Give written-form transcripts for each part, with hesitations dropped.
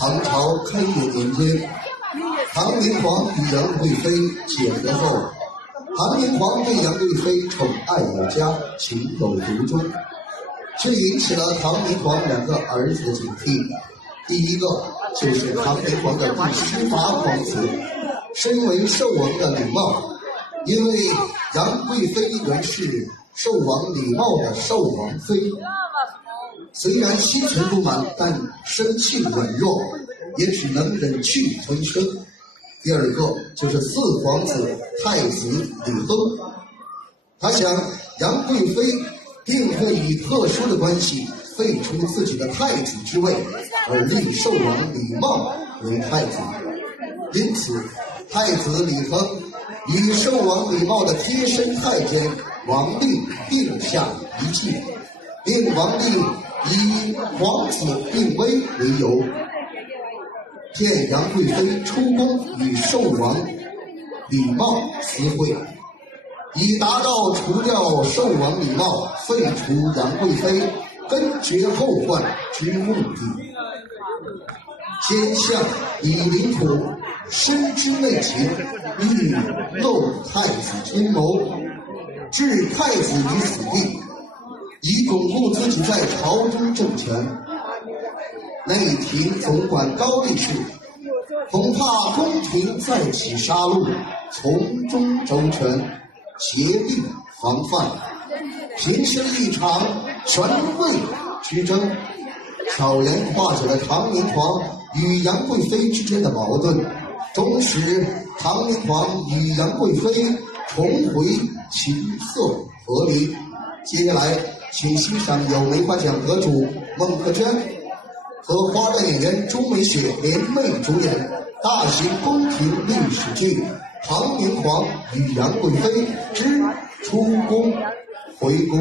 唐朝开元年间，唐明皇与杨贵妃结合后，唐明皇对杨贵妃宠爱有加，情有独钟，这引起了唐明皇2个儿子的警惕。第一个就是唐明皇的第18皇子，身为寿王的李瑁，因为杨贵妃原是寿王李瑁的寿王妃，虽然心存不满，但生性软弱，也只能忍气吞声。第二个就是4皇子太子李亨，他想杨贵妃定会以特殊的关系废除自己的太子之位，而立寿王李瑁为太子，因此太子李亨与寿王李瑁的贴身太监王令定下一计，并王令以皇子病危为由，骗杨贵妃出宫与寿王李瑁私会，以达到除掉寿王李瑁、废除杨贵妃、根绝后患之目的。奸相以领土深知内情，欲漏太子阴谋，置太子于死地，以巩固自己在朝中政权。内廷总管高力士恐怕宫廷再起杀戮，从中周全，协定防范，平生一场权位之争，巧言化解了唐明皇与杨贵妃之间的矛盾，终使唐明皇与杨贵妃重回琴瑟和离。接下来请欣赏由梅花奖得主孟克娟和花旦演员朱美雪联袂主演大型宫廷历史剧《唐明皇与杨贵妃之出宫回宫》。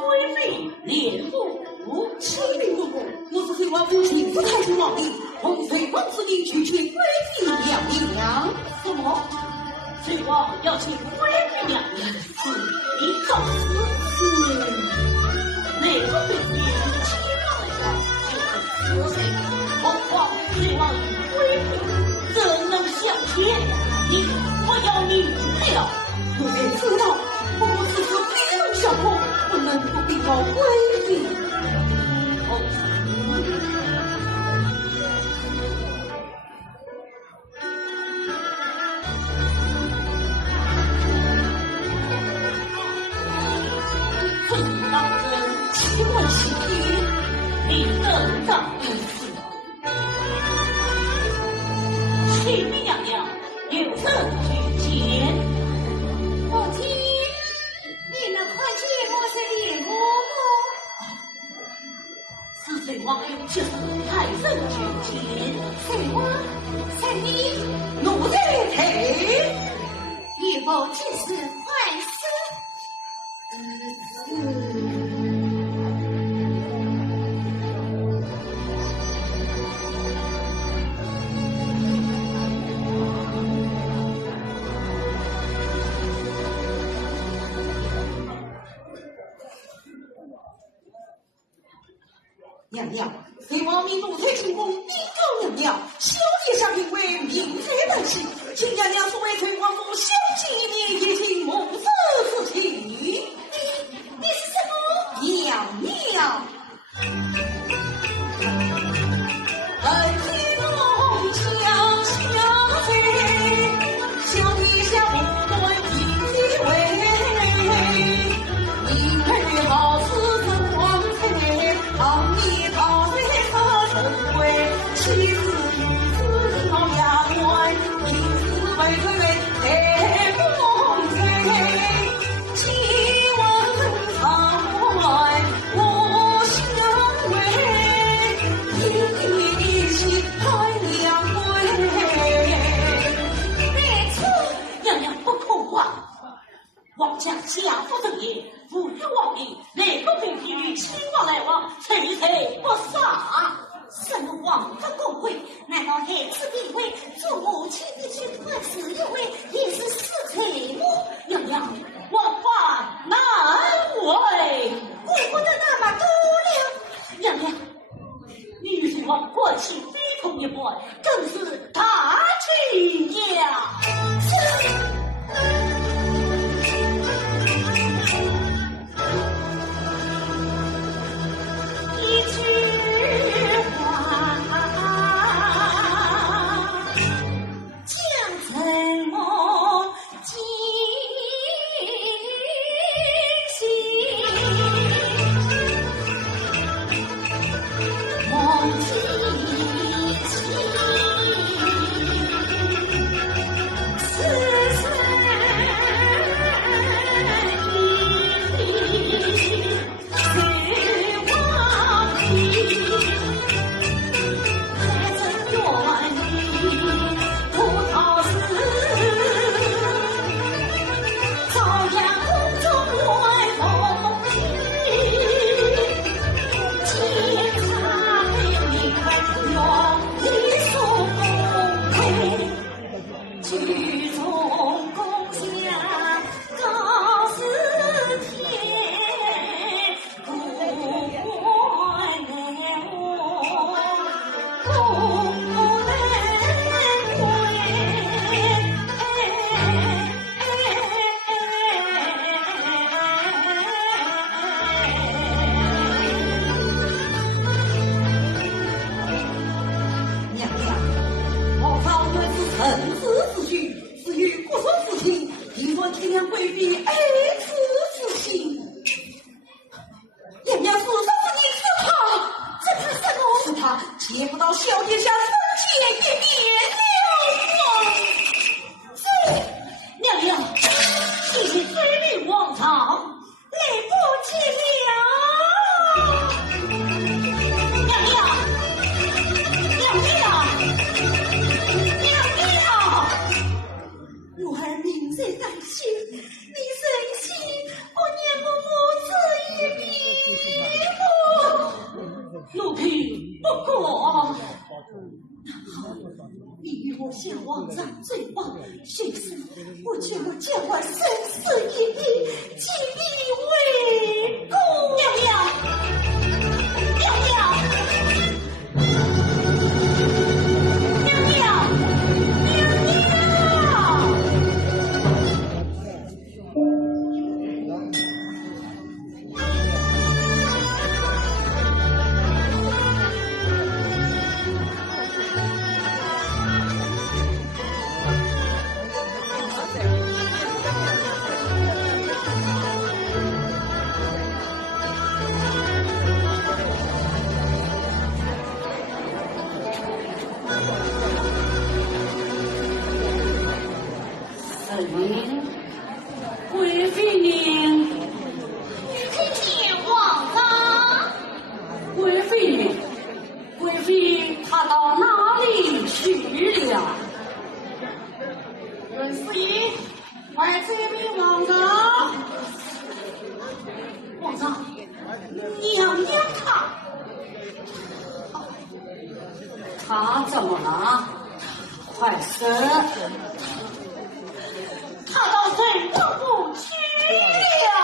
贵妃连母。启禀公公，我是隋王府亲自太君王里，同隋王子弟去请贵妃娘娘。什么？隋王要请贵妃娘娘？你找死！哪个贵妃欺上来了？就是死谁？何况隋王与贵妃怎能相见？我要明了。我也知道，不过此次非能相碰，不能不禀告贵妃。娘娘，隋王命奴才进宫禀告娘娘，小姐上评为明日等喜，请娘娘速为隋王府相亲一面，也请母子夫妻。你是什么？娘娘。为王上罪报，谁是我叫我将我生死一笔，尽力为公。娘娘，娘贵妃您，听见王上，贵妃您，贵妃她到哪里去了？元妃，快催命王上！王上，娘娘她怎么了？快说！他到沈王府去了。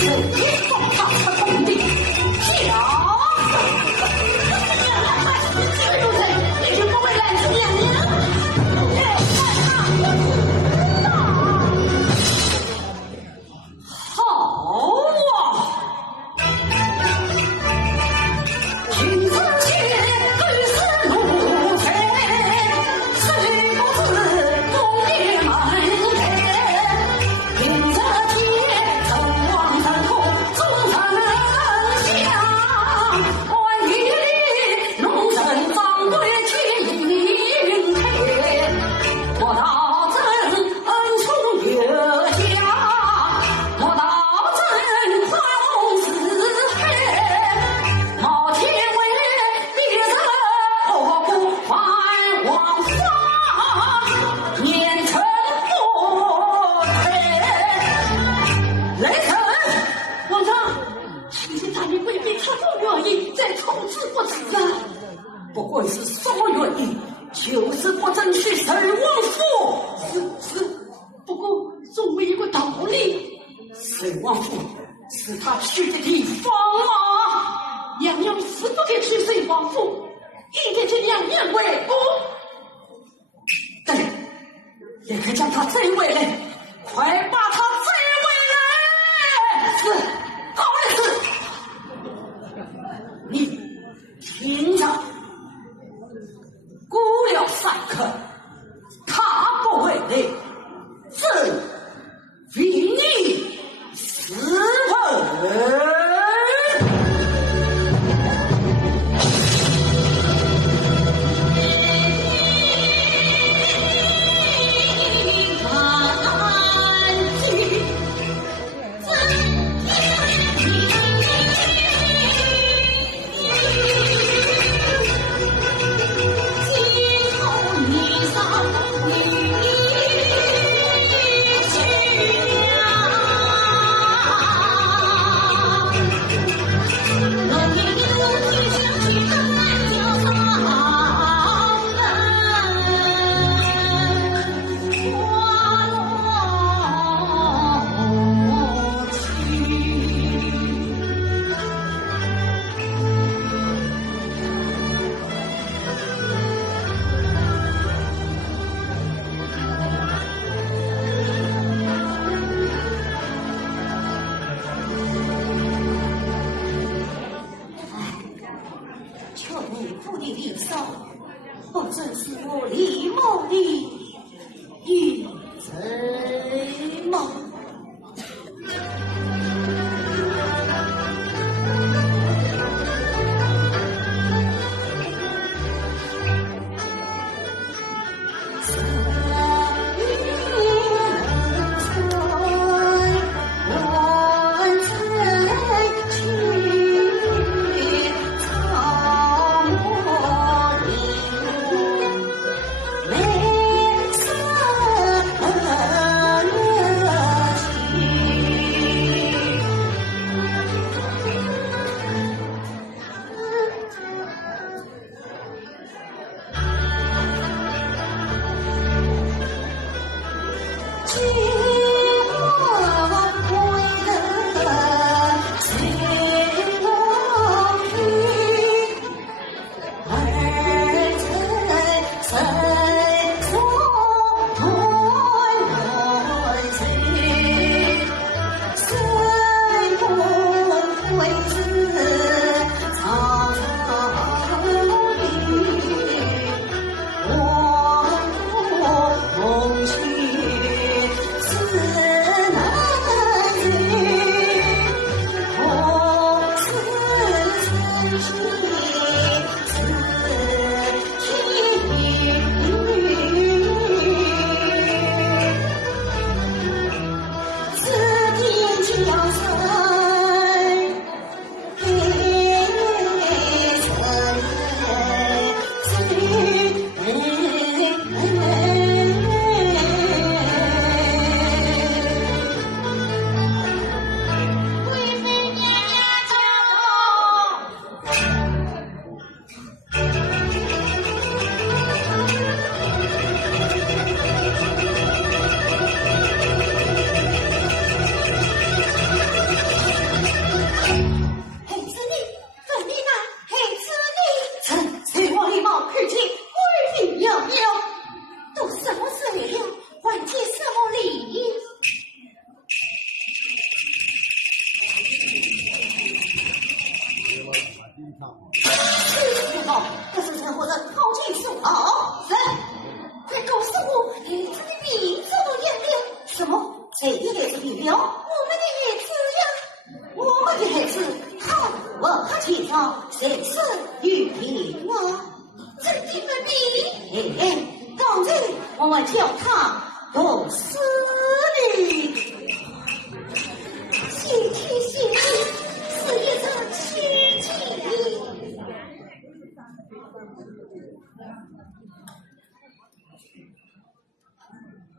谁放他的宫殿？小娘娘，他是自由人，你就不会拦住娘娘？好啊！君子切，对是奴才，谁不是公爷满天？凭着铁，成王成后，终成相。万一里，龙神掌柜去迎帖，我道真恩宠有加。莫道真宽宏四海，冒天为历人何不还王法，年成不退。雷神，王上，请见大明贵妃她不愿意再控制不辞啊！不管是什么原因，就是不争取沈王府。是，不过总为一个道理。沈王府是他去的地方吗？娘娘死不给去沈王府，一定是娘娘为公。对，立刻将他追回来，快把他追回来！是，高烈士，你听着，估了3刻，他不回来，这为你死本。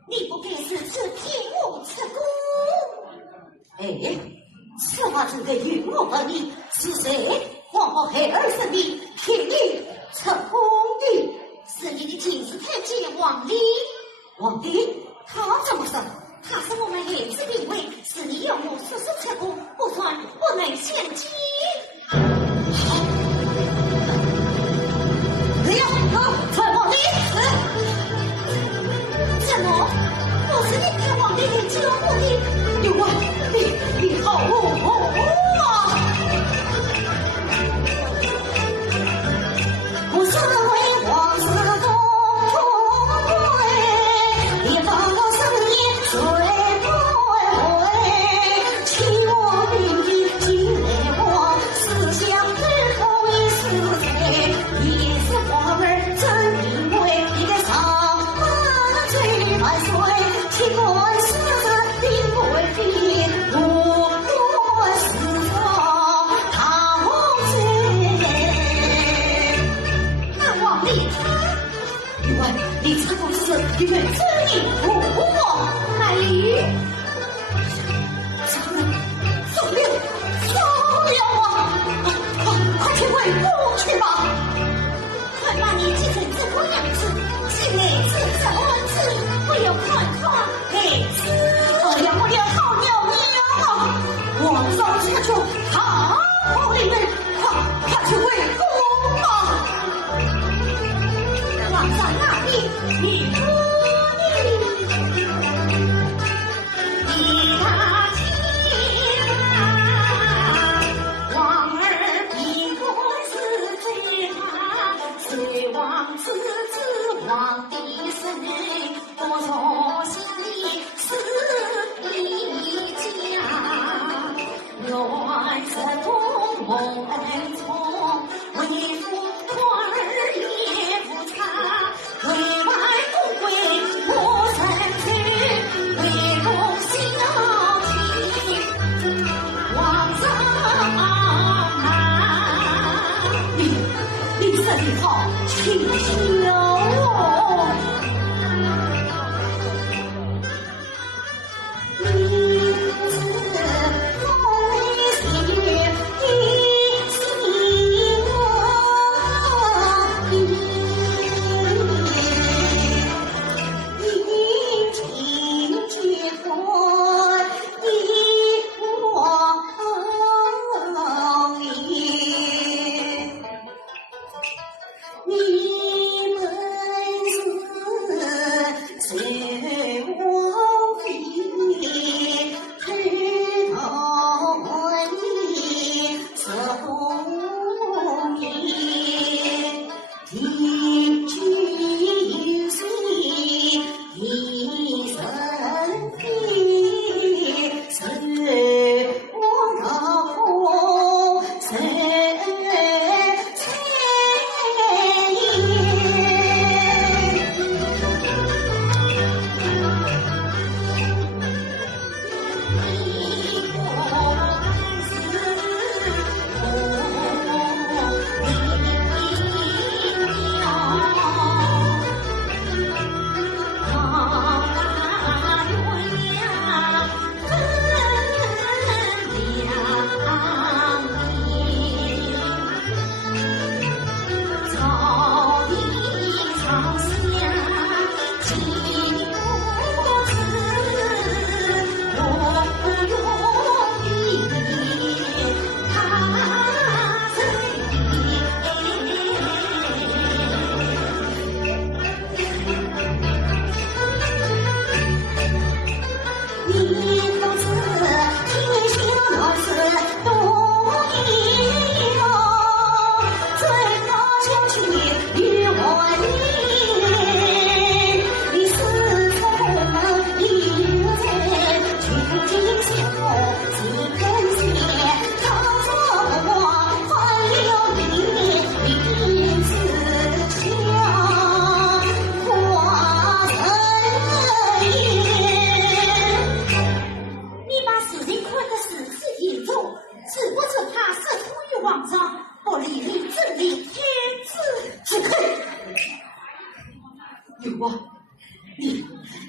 你不该是此天我此功。此话真的与我而立，是谁黄袍黑儿生的天理成功的？是你的亲自太监王离。王离，他怎么说？他是我们孩子兵卫，是你有我叔叔成功，不算不能献计。你要传王离？怎么？我是你看王离给救我的？有啊，你好我是为王子公公，你放我生意谁不会？欺我名义欺我思想之后一死罪，也是花儿真名为一个上罪万岁，欺我是定不为必如多死方唐贼。那王立他，另外李成公是因为知你不我乃于走了快去回府去吧。快把你继承这个样子，是孩子怎么子，不要看孩子。哎呀，我的好娘娘，皇上下去好里面，快去回宫吧。皇上哪里？你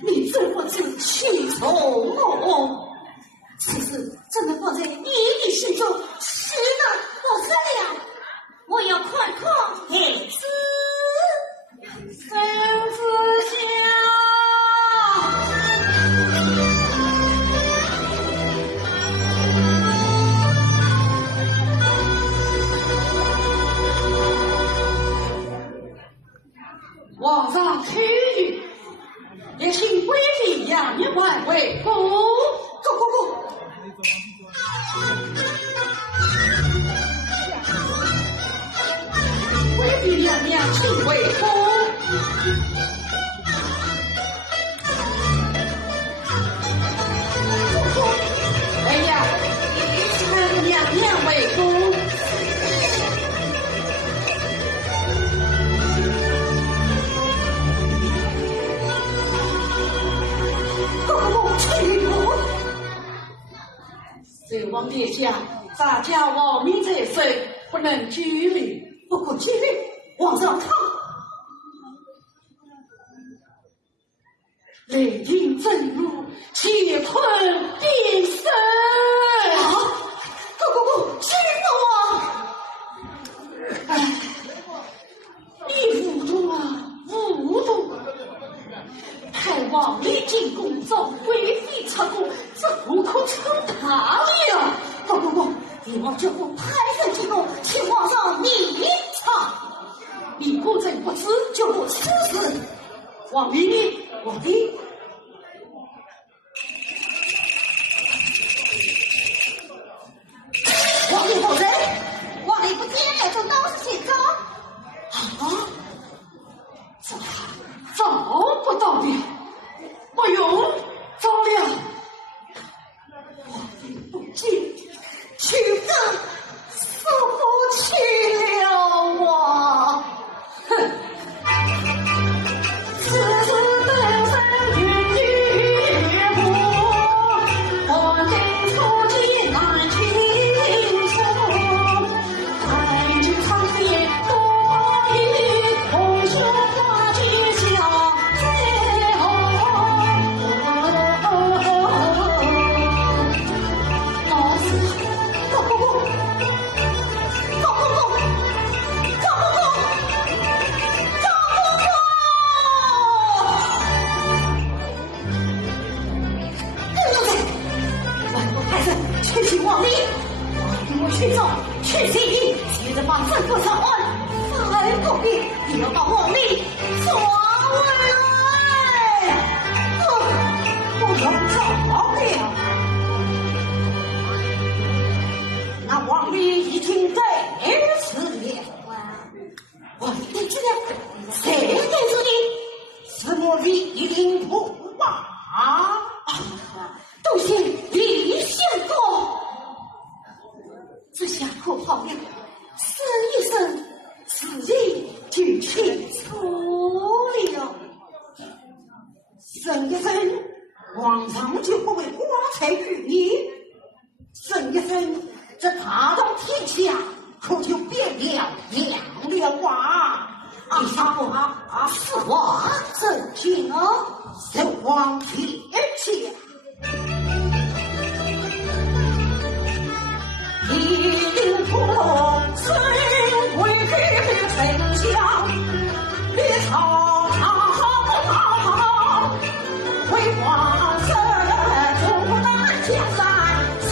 你怎么知其从我？此事怎么放在你的心中，实难不得了。我要快快给子孙子下。皇上启谕，也请贵妃杨员外为公。go。贵妃娘娘请为公。哎呀，请娘娘为公。贼王殿下，咱家亡命在身，不能居命。不过今日皇上看，雷霆震怒，乾坤变身。啊！go，亲王！哎，你无动啊，无动！太王离进宫遭贵妃插宫，这无可成他了。go，帝王这部太神之功，请皇上你查。你不争不知，就不此事。王离，王离。王离否认，王离不见了，就都是写照。啊！找不到的，不用找了。王离不见，去更死不去了啊！哼！此次登山云雨过，我今初见难清楚。看君苍天多雨，红袖花季下最红。老子搞不过，去请王离，我去找，去行营，接着把政府查完，再不必也要把王离抓回来。不用找了，那王离已经在此了。王离的资料，谁给自己？什么李林普啊？都是李相公，这下可好了，生一生，自己就清楚了。生一生，皇上就不会瓜菜于你；生一生，这大道天下可就变了样了啊！你杀我啊！是我正经啊，神王天下。一定破虽为给丞相，别朝朝为皇上阻拦江山四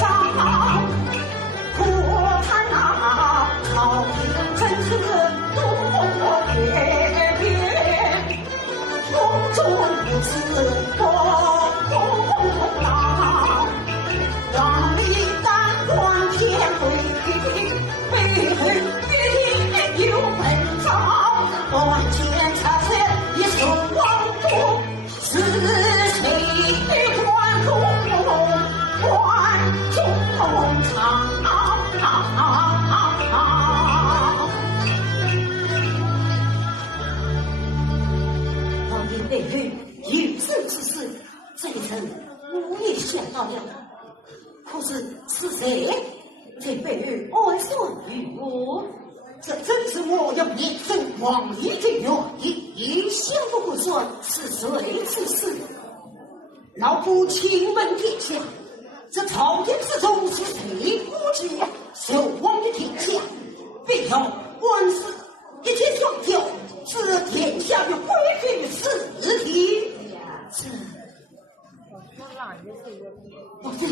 张，可叹那朝廷真是多偏偏，公众不知多。臣我也想到了，可是是谁在背后暗算于我？这正是我要一生亡义的原因，想不过算是谁之事。老夫请问殿下，这朝廷之中是谁国家守望的天下？必要官司一切双调，是天下的恢复事体。不对，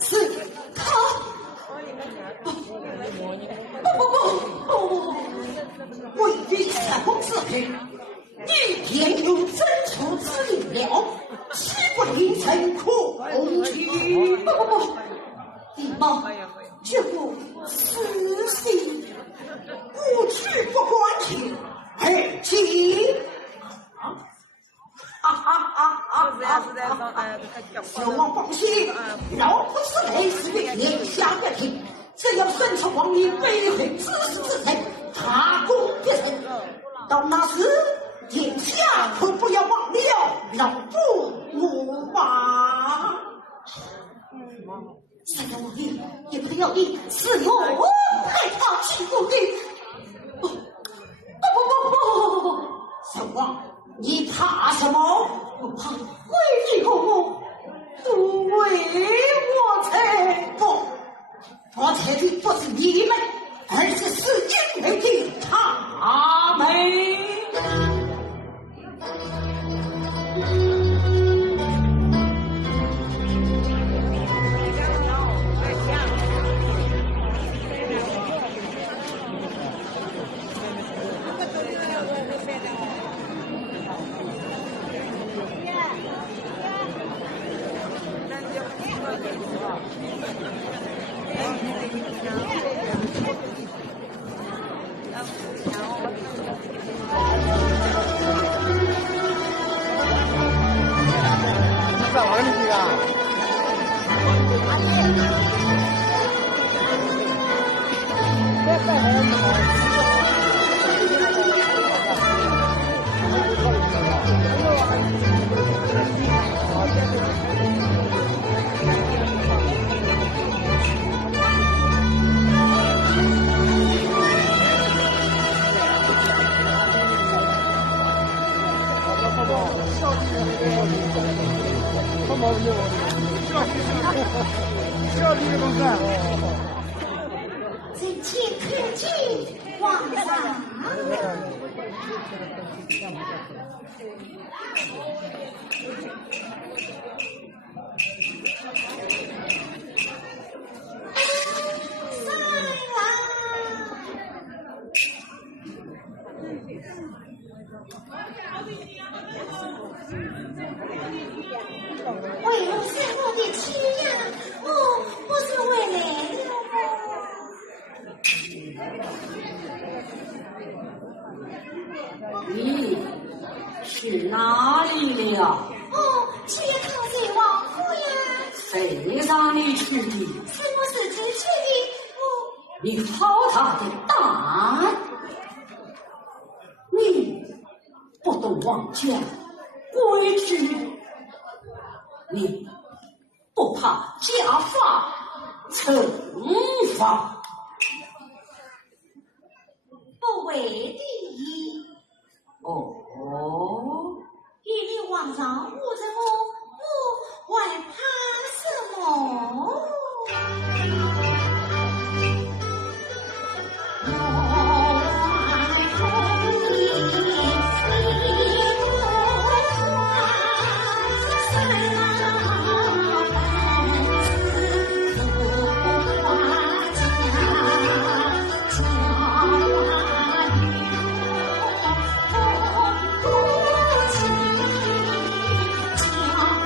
是他。不，为君三公四品，一天有真出之理了，岂不凌晨空虚？不，帝妈，这不私心，不去不关情，而今。小王放心，老夫此类是为天下的听，只要孙朝王你背后自私之臣，他公必成。到那时，天下可不要忘了老父母吧。三个王爷也不要你自由害怕欺负你。不，小王。你怕什么？我怕为你我，不为我才不。我猜的不是你们，而是因为的他们。臣妾恳请皇上。为了是我的妻呀，我不是为了你去哪里了？去看谁王府呀？谁让你去的？是我自己去的。你好大的胆！你不懂王家规矩，你不怕家法惩罚？不为第一。以你皇上护着我还怕什么？家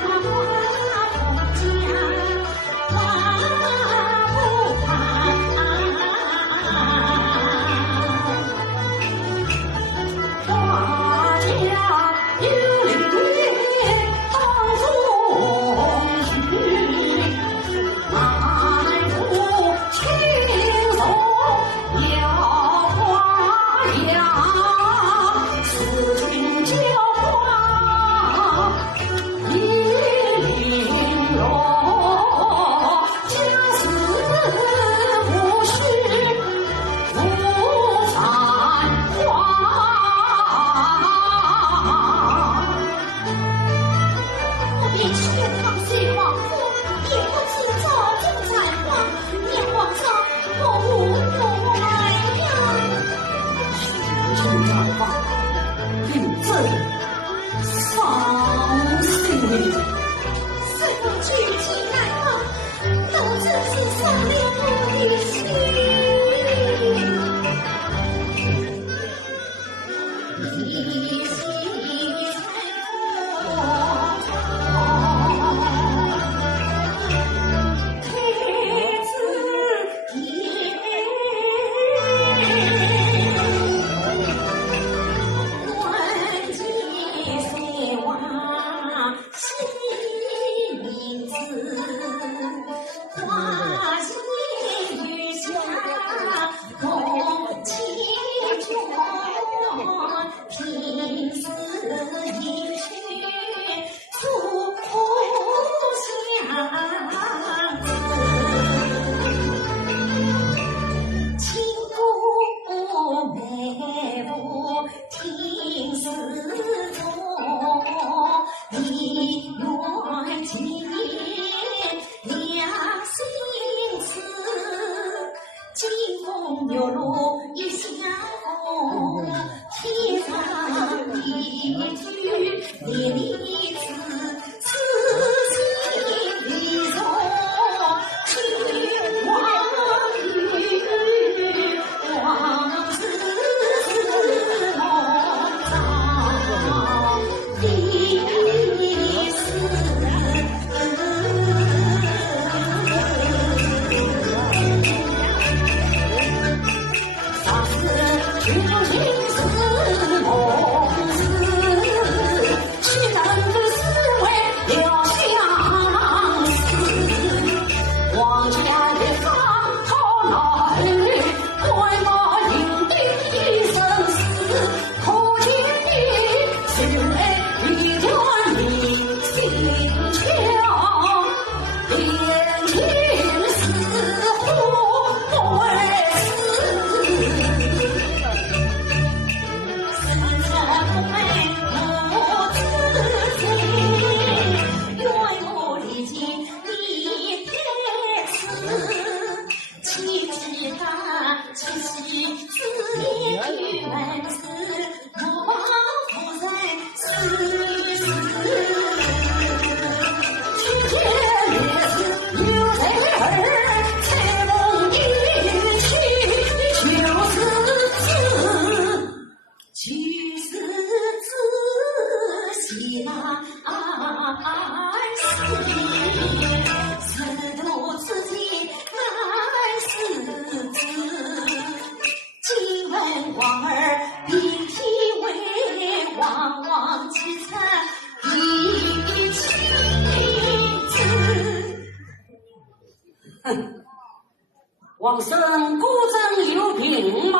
王生果真有病吗？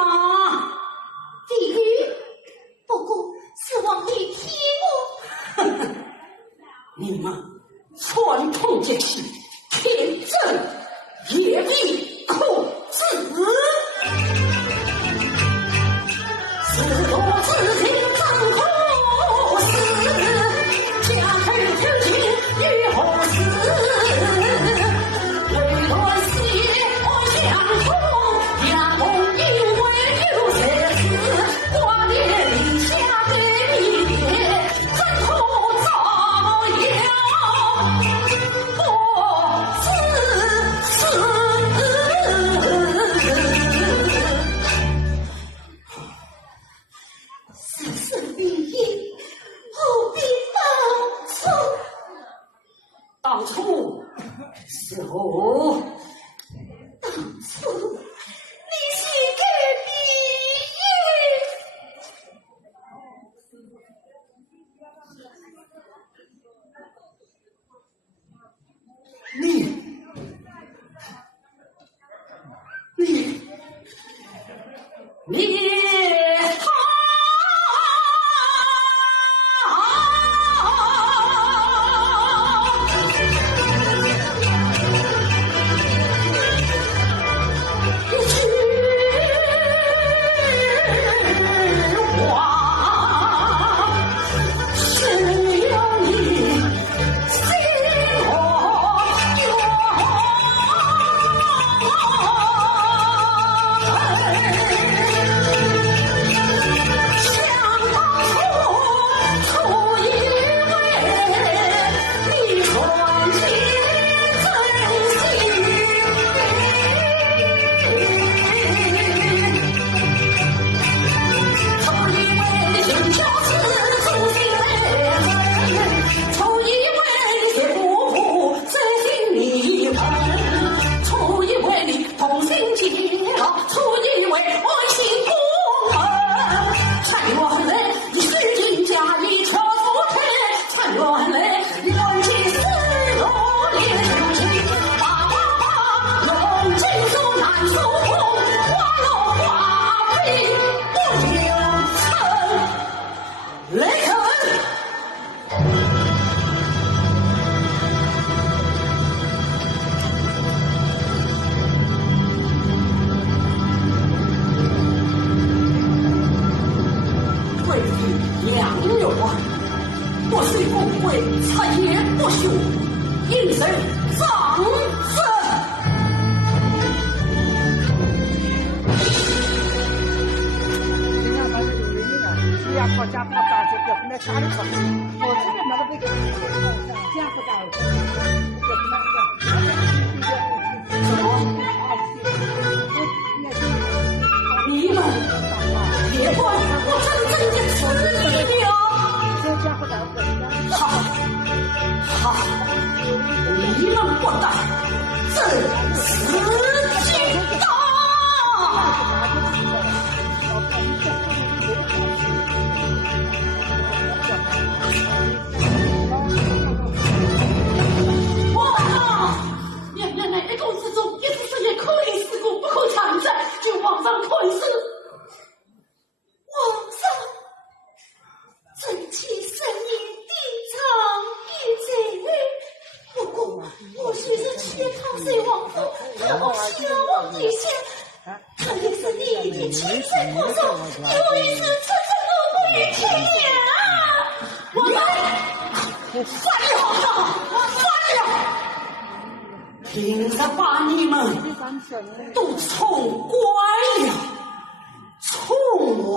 地狱，不过是王爷替我。你们传统节气，天真也必可知。是多自听真可是，家臣求情于何事？当初是我，当初你是个你我兄应声长子。不要靠家靠大就不要跟他家里靠，我这个那个不给家靠大，什么？你们别怪我真正的吃你了。好，好，你们不打，真是劲大。在公司中，也只是也可以事故，不可强制，就皇上困死。皇上，朕其声音低长一贼，不过我虽是缺康岁王后，和乔王殿下，他也是你的亲生母亲，有一是臣臣都不与天言啊！我来，算了，算了。凭着把你们都宠乖了，宠坏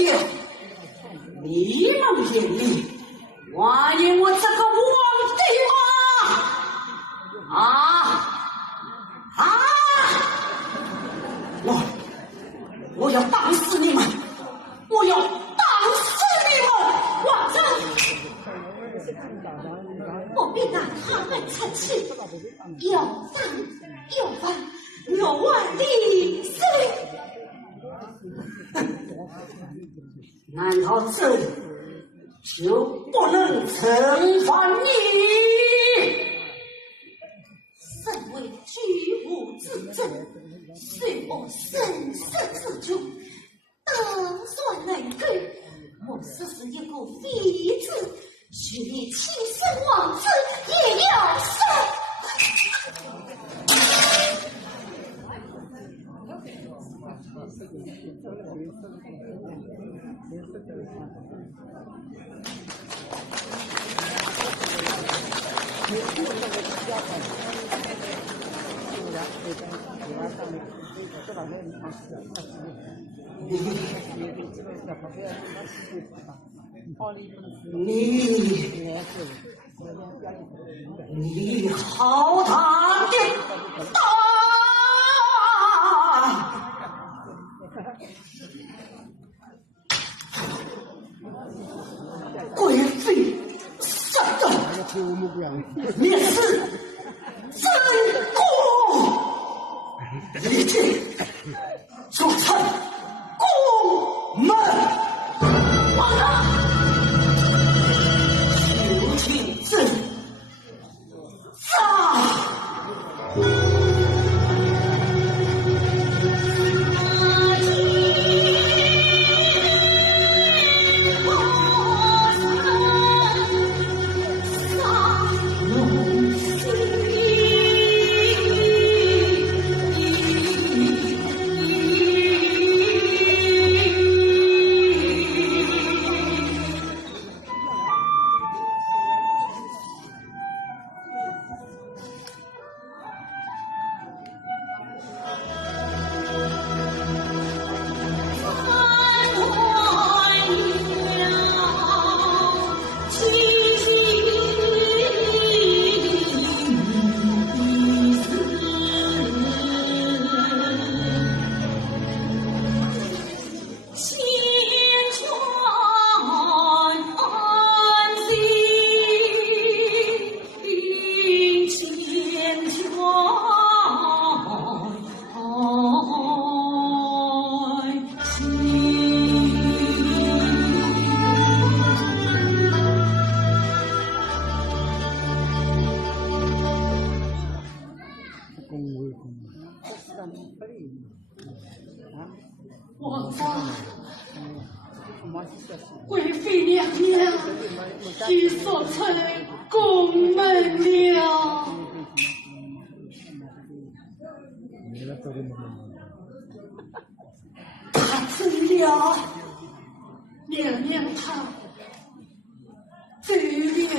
了，你们眼里怀疑我这个皇帝吗？我要打死你们！我要打死你们！皇上！我别拿他们成器，要犯有万里罪。难道这就不能惩罚你？身为举国之政，虽我身世之中，当算能够，我只是一个妃子。许你亲生王子也要杀！你好大的胆！贵妃上当，烈士真过，一切做成宫门。皇上，求请朕皇上，贵妃娘娘已所成宫门了。她醉了，娘娘她醉了。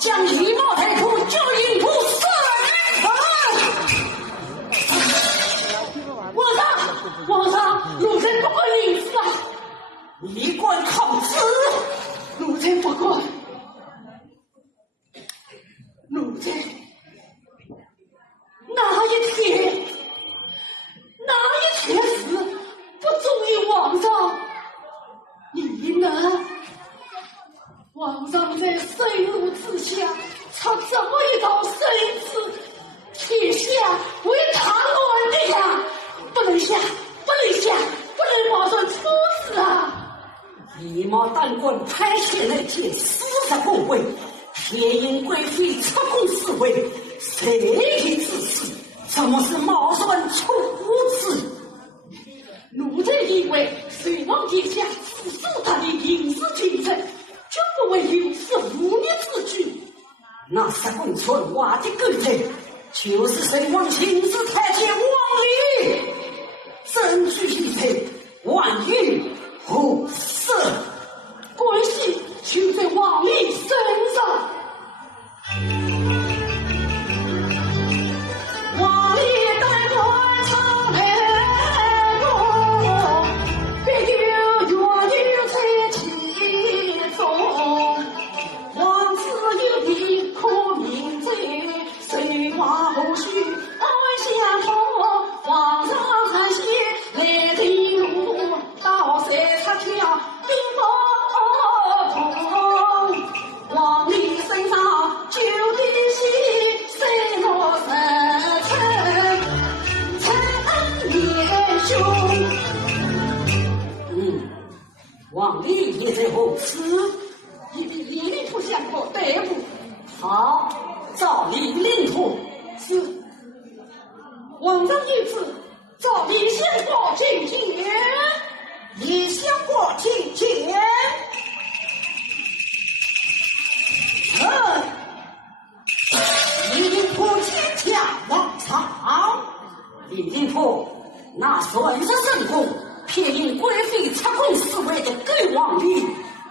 将一毛太仆就引不死。皇上，奴才不管您死啊！你管抗旨，奴才不管。奴才哪一天死，不忠于皇上，你呢？皇上在生路之下，插这么一道生子，天下为他乱的呀！不能下，不能保存出事啊！一毛当官派遣来见40公会，偏因贵妃出宫侍卫，谁可指示？怎么是毛顺出子？奴才以为隋王殿下赐受他的饮食进程，绝不会有此忤逆之举。那石棍村挖的根头，就是隋王亲自派遣王礼。证据一配，万一无色，关系就在王礼身上。王礼带官长黑路，必有冤狱在其中。王子有理可明罪，虽话不虚安相同。皇上还是来的路，到谁他跳一毛铜。王礼身上就的是谁落神臣年兄。王礼也在后此，一领土相国逮捕。好，照例领土是。皇上谕旨，照李相国觐见。李相国觐见。李令甫前驾王朝。李令甫那算是圣公，偏因贵妃出宫侍卫的给王礼，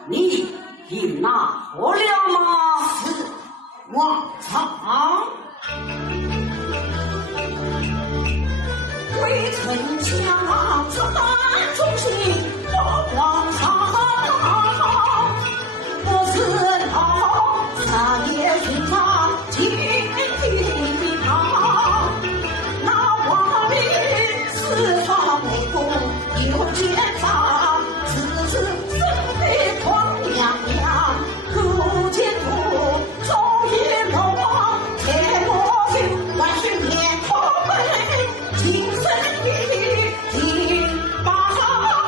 你应纳何了吗？是王朝。归丞相自汉中心，我皇上，我是老3年巡查金地堂，那王礼4朝内宫有检查，此时身被皇娘娘，入监府昼夜谋王，天魔性万岁年头本。今生一把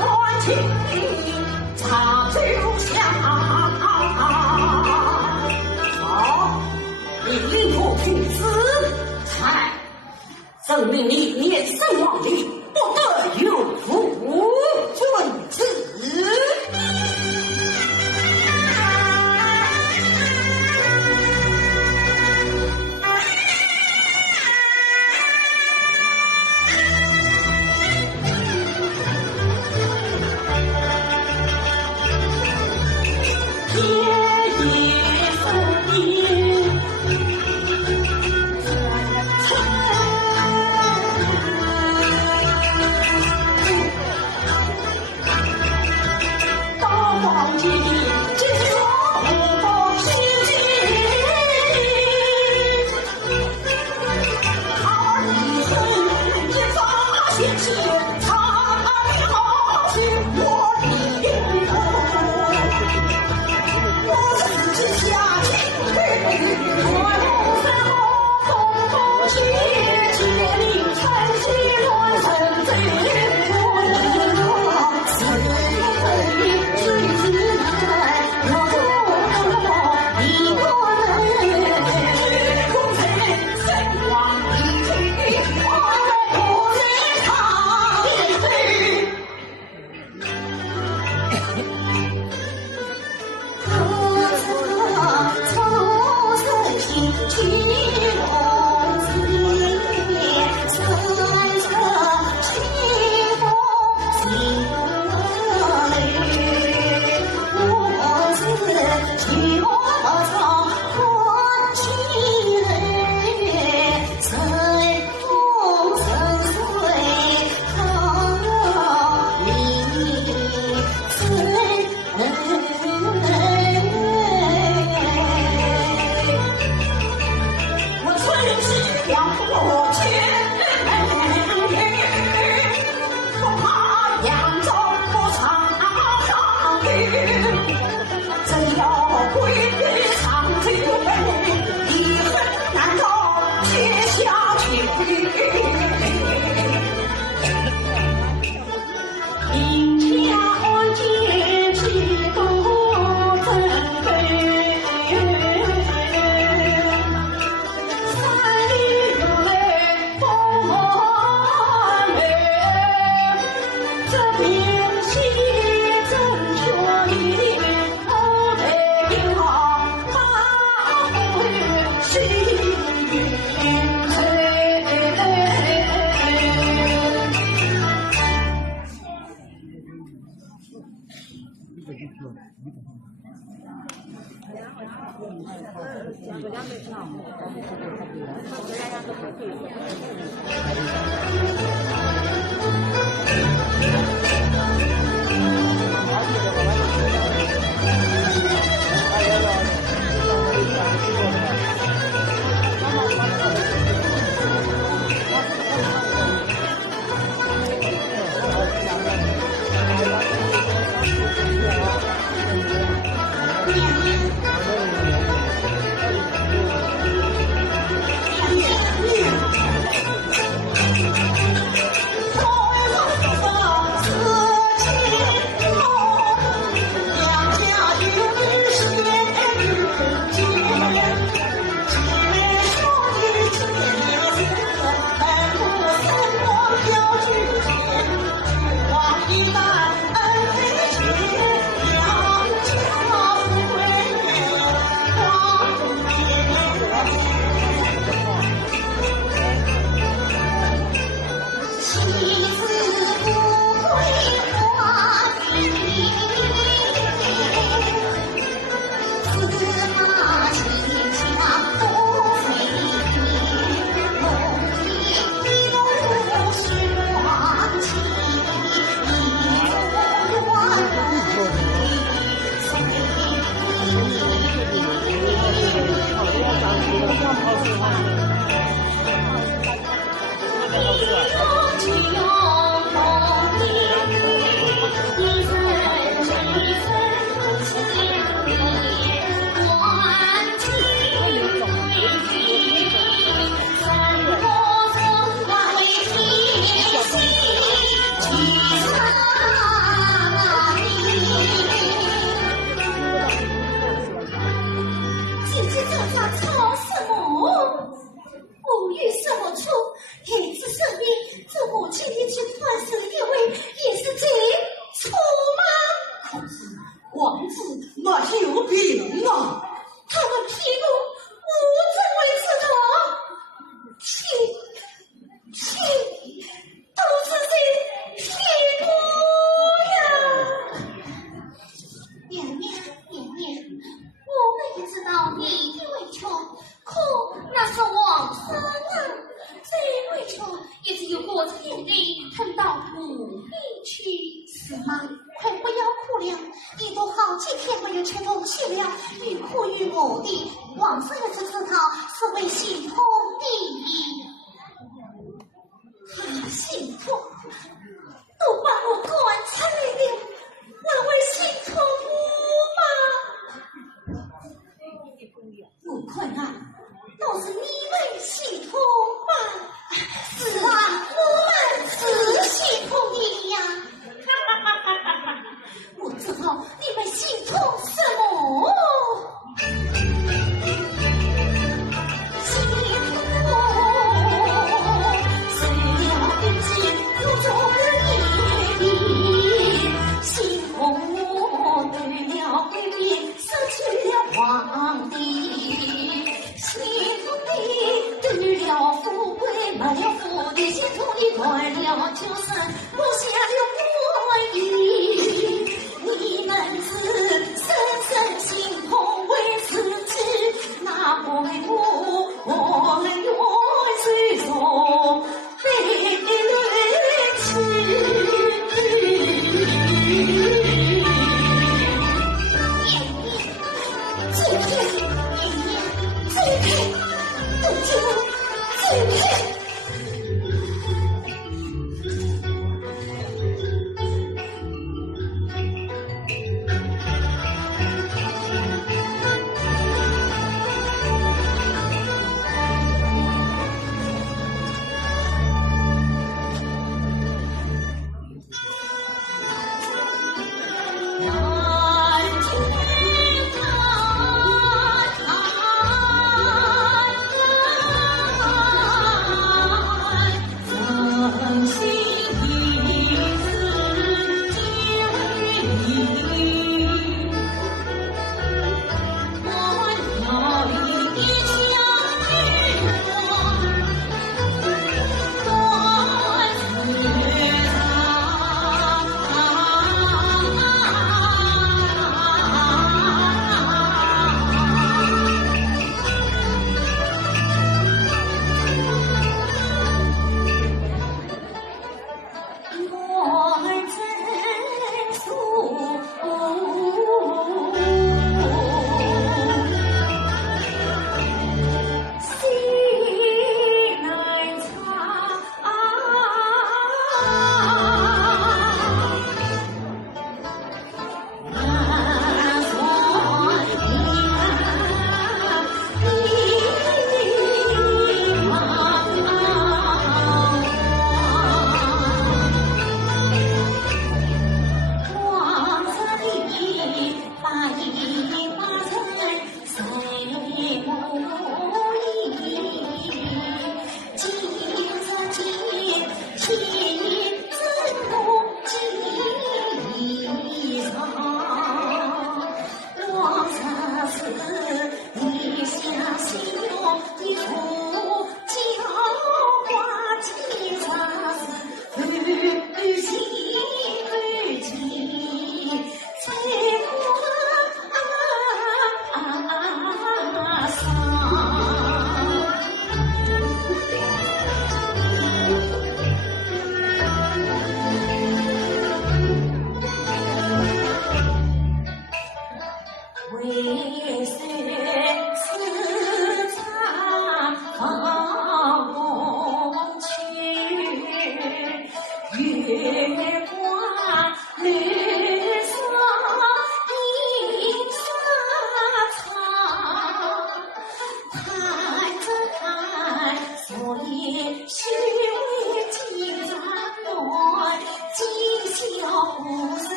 关情长久下。好，你领土品质才证明你年生王礼，不得有负尊子。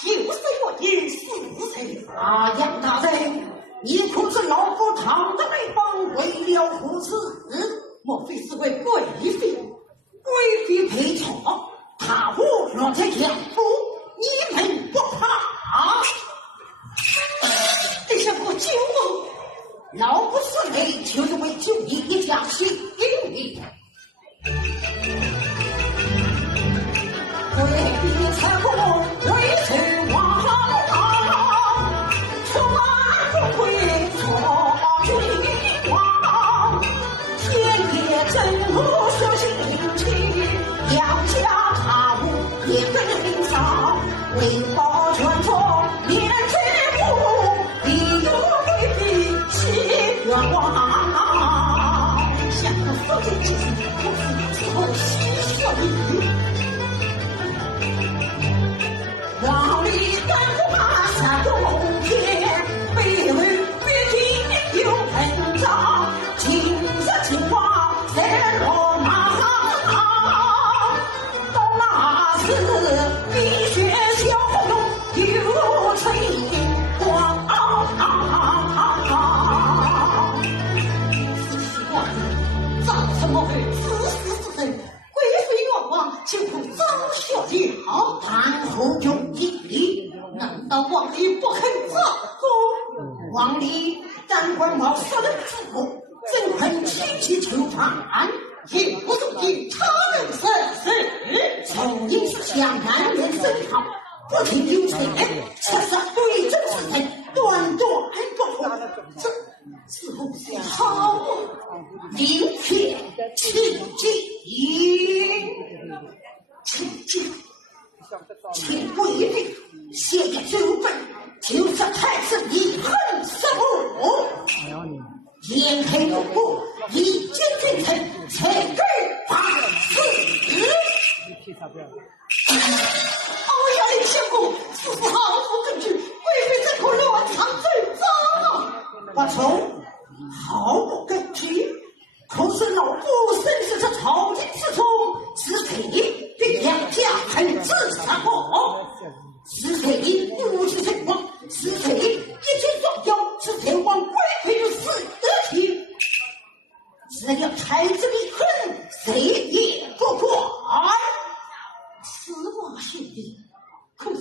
就是我也是谁？啊，杨大人，你可知老夫堂的那帮为了何事？莫非是为贵妃？贵妃陪错，他我若在养父，你们不怕？这是我救我，老夫此来就是为救你一家性命。贵妃才过为谁王？出马不会做君王，天也真不小心情，两家差无一个人上，为保全错免罪不，必有贵妃起冤枉。想到所见之事，不是之后喜笑你。王里干不马下冬天，背后别听有文章，金色青花在罗马，到那时碧血小红又吹光。造什么会自私之人？贵妃冤枉，就不早晓了。谈何用意？难道王里不肯造功？王里当官冒杀人之后，怎肯轻易囚犯？也不足以他人生死，从因是向南人声讨，不听有钱，却是对正之人，断断不可。这似乎是好我临血请进，请贵妃写个奏本，就是太子你恨死我。眼黑有过，一见君臣，才根发誓。欧阳李相公，此事毫无根据，贵妃怎可乱藏罪赃？我从毫无根据，可是老夫身是这朝廷之中，是谁对两家很自杀过？是谁不知成王？是谁一举双雕？是谁往贵妃的死得体？只要太子离恨，谁也不管。此话兄弟，可是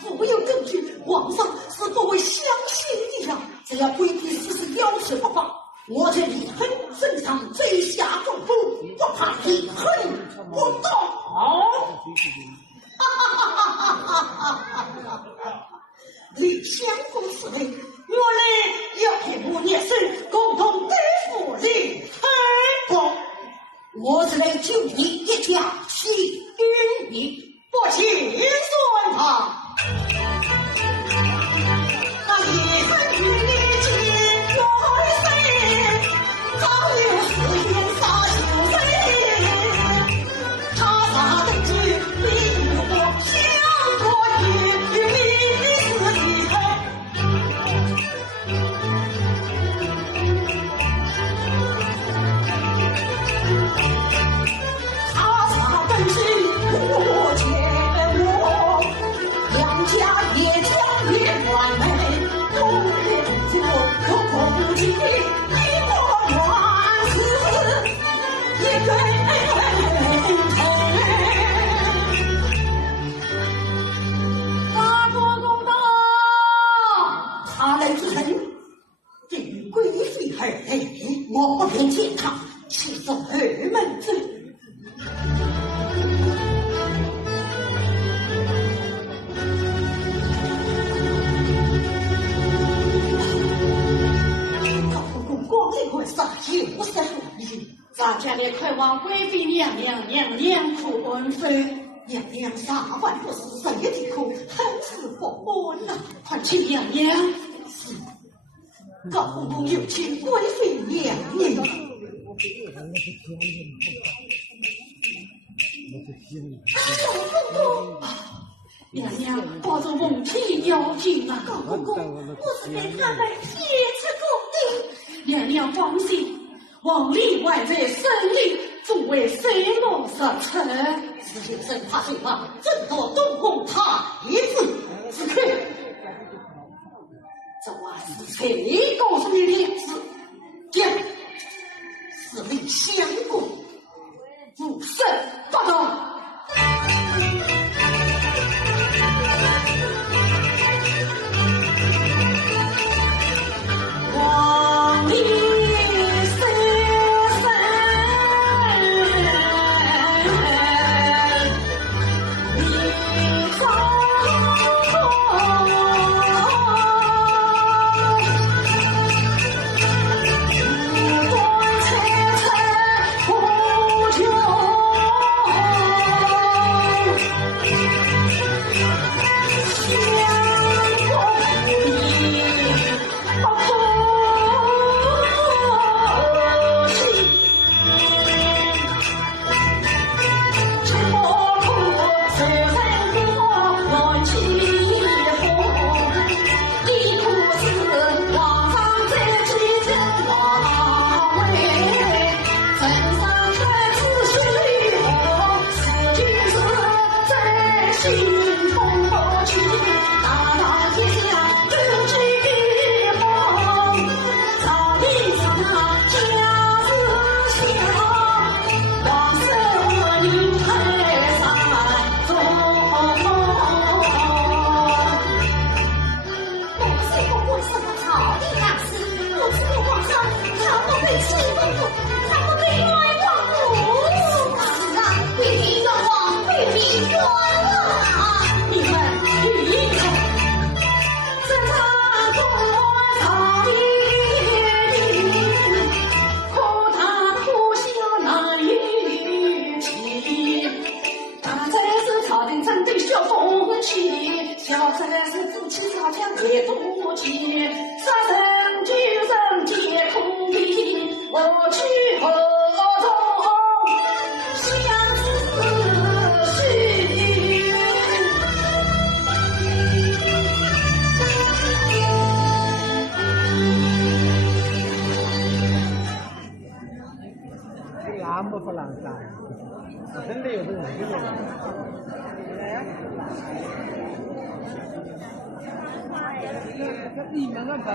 富有根据，皇上是不会相信的呀。只要贵妃实施要求不放，我这离恨身上最下功夫，不怕离恨不到。李相公此类，原来要陪我年生共同对付李恨公。我是来救你一家幸运你，不轻算他。那李恨与你结缘谁？早有四天撒酒水，他撒的酒比我相过也与你死以后。他撒的酒我见我，两家也将也完美，都人做都空气，你我原是一个大国公道，他来之臣对于贵妃而言，我不偏见他，岂是二门子？光这块撒有三礼，咱家里快往贵妃娘娘困飞，娘娘撒饭不是谁的苦，恨死不安呐！快去娘娘，是高公公有请贵妃娘娘。高公公，娘娘抱着梦体要紧啊！高公公，我是给他们贴出公定。娘娘放心，王里外在胜利，总为谁落实成？此前生怕对方，正多东宫太子。子客，这话是谁告诉你的？是令相公，无甚不当。王李三不啷当，真的有这种事情。你们那边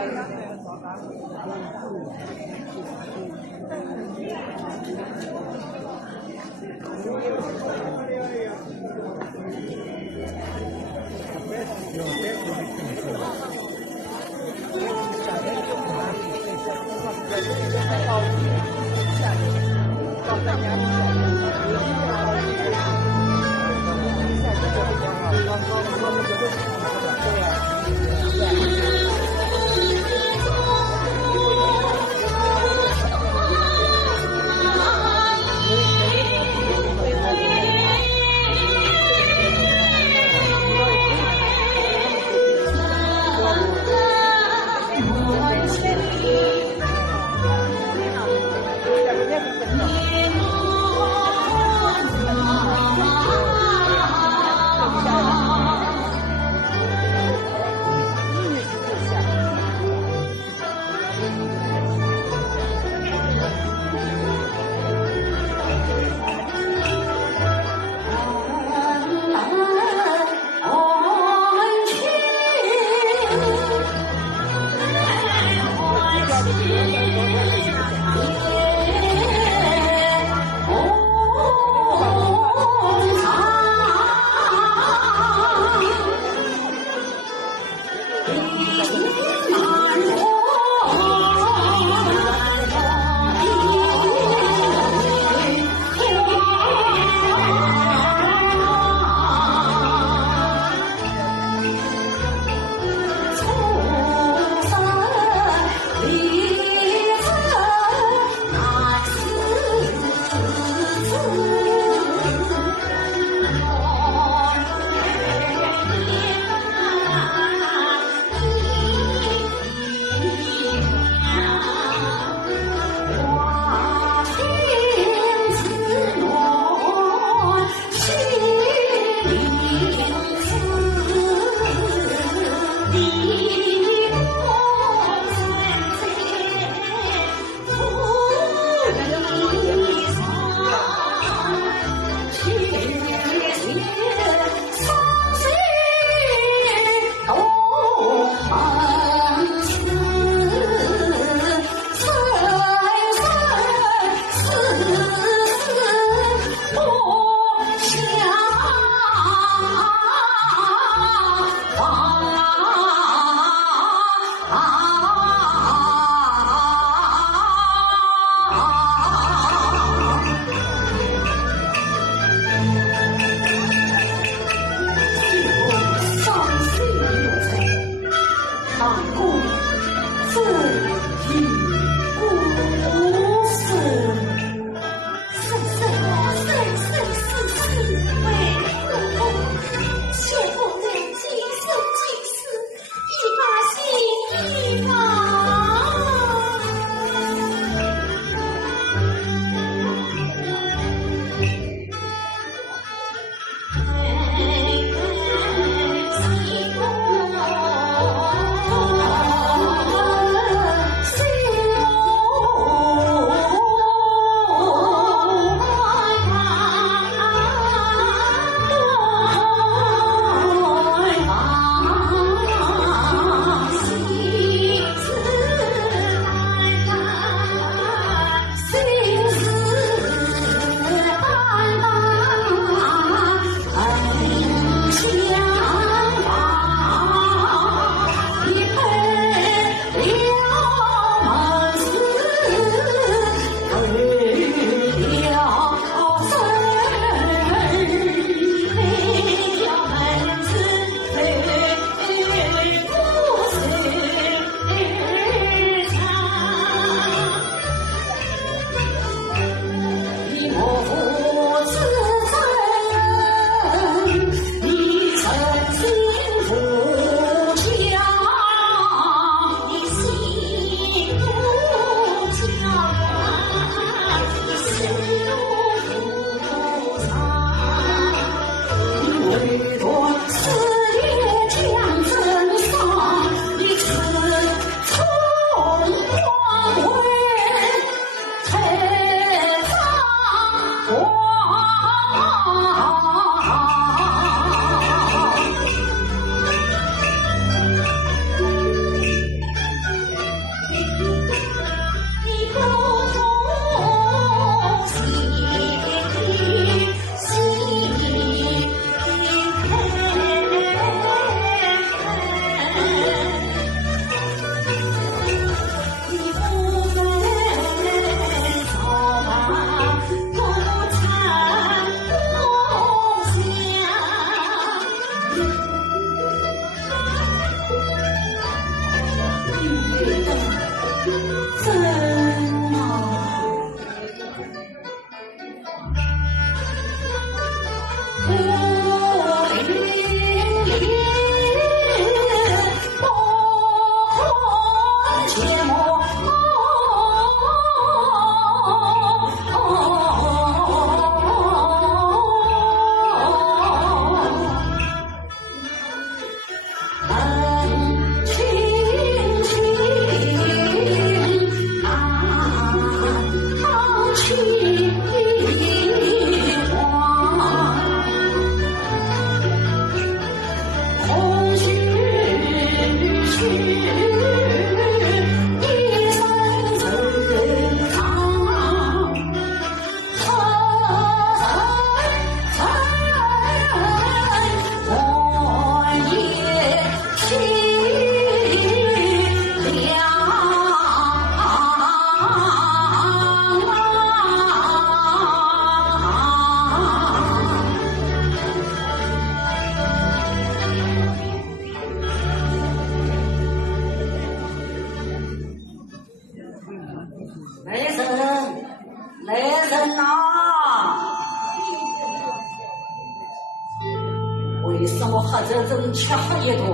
为什么黑着人吃黑一多？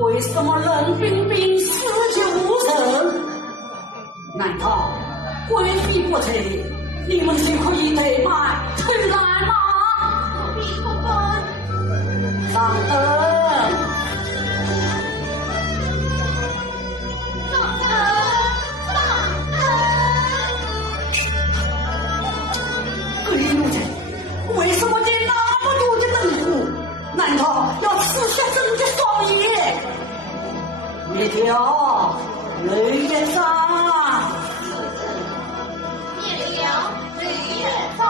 为什么冷冰冰死就无声？难道贵妃不在，你们就可以得买退来吗？上灯。为什么你那么多的灯火？难道要刺瞎人的双眼？灭掉雷眼山，灭了雷眼山。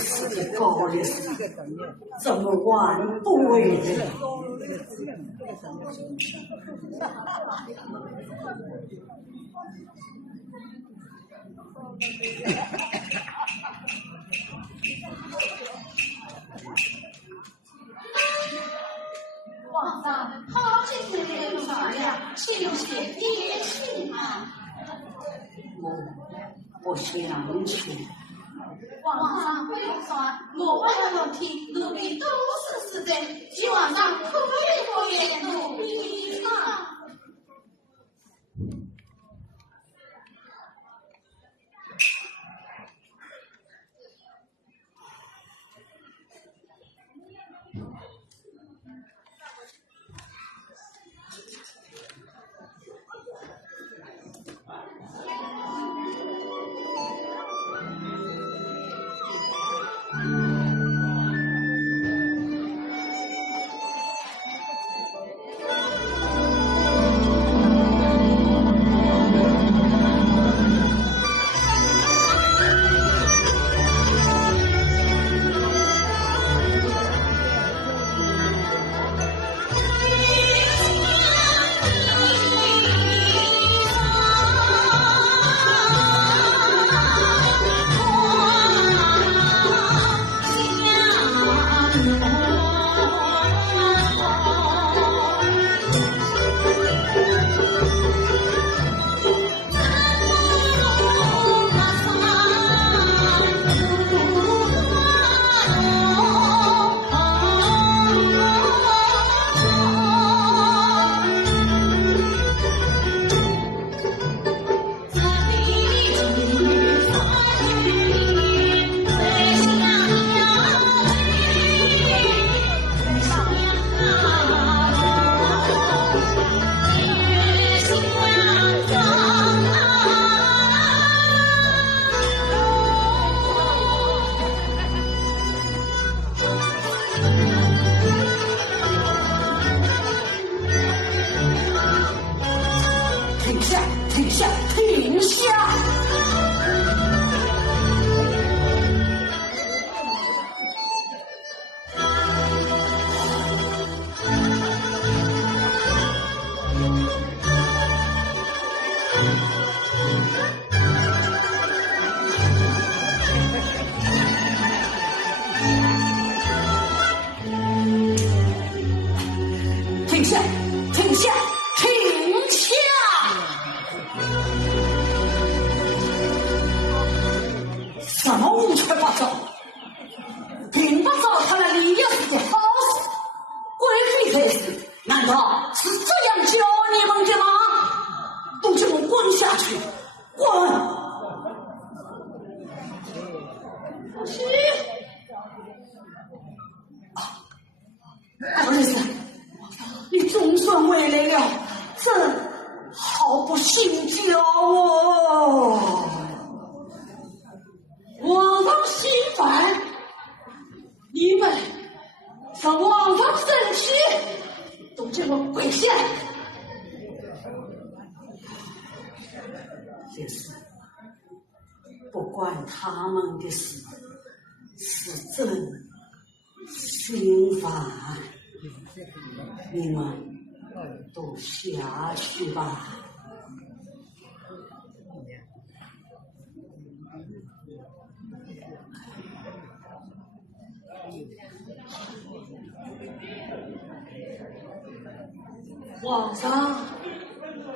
是个高的事，这么晚不为人。皇上，好几次来路上呀，是有些别情啊。我想起。皇上不用说，我为了奴婢，奴婢都是实在，希皇上可以奴婢啊。他们的事是正心反，你们都下去吧。皇上，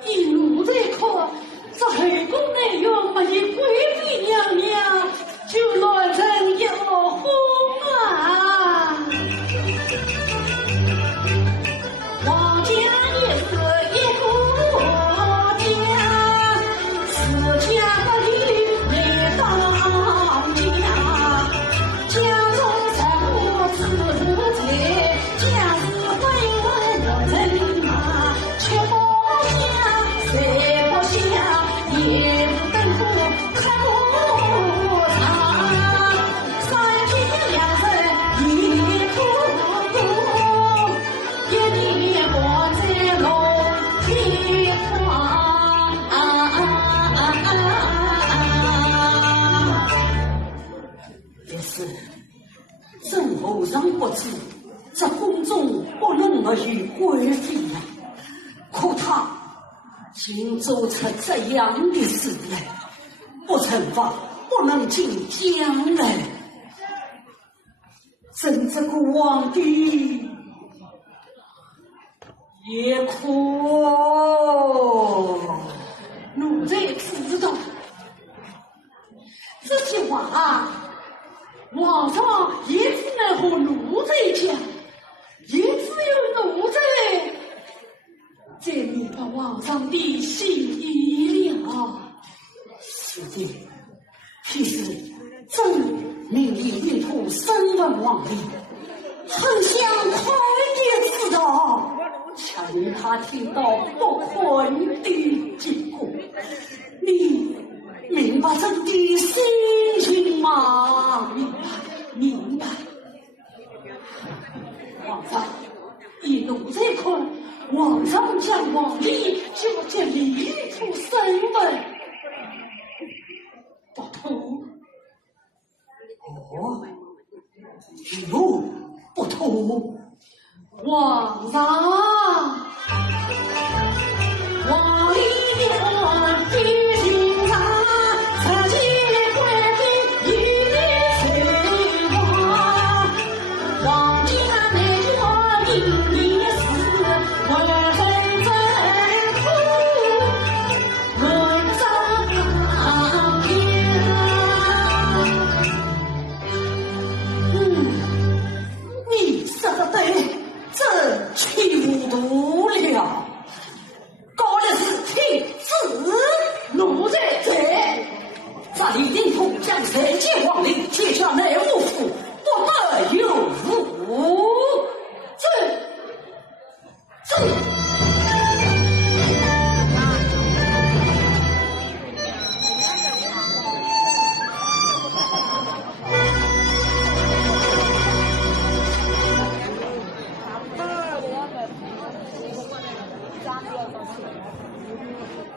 一路在看，这黑宫内有没有贵妃娘娘，就乱成一窝蜂啊！王家也是一个家，四家不离没当家，家中三户四如姐，家事为万我人马，却不下，谁不下，也不等苦，看不朕后上不知，这宫中不容而与贵妃呀。可他竟做出这样的事来，不惩罚不能进江来。朕这个皇帝也苦，奴才知道这些话，皇上也只能和奴才讲，也只有奴才才明白皇上的心意了。是的，其实朕命令领土身问皇帝，很想快点知道，趁他听到不困的结果。你明白朕的心情吗？明白。皇上，以奴才看，皇上将皇帝就将领土身问不同。哦，有不同。皇上，皇帝的心上，自己贵妃一律随我。皇帝他那句话应意思，我真苦，论长篇。你说的对。朕气无了，搞的是天子奴才贼，这里领土将谁见皇陵，接下内务府，不得有误。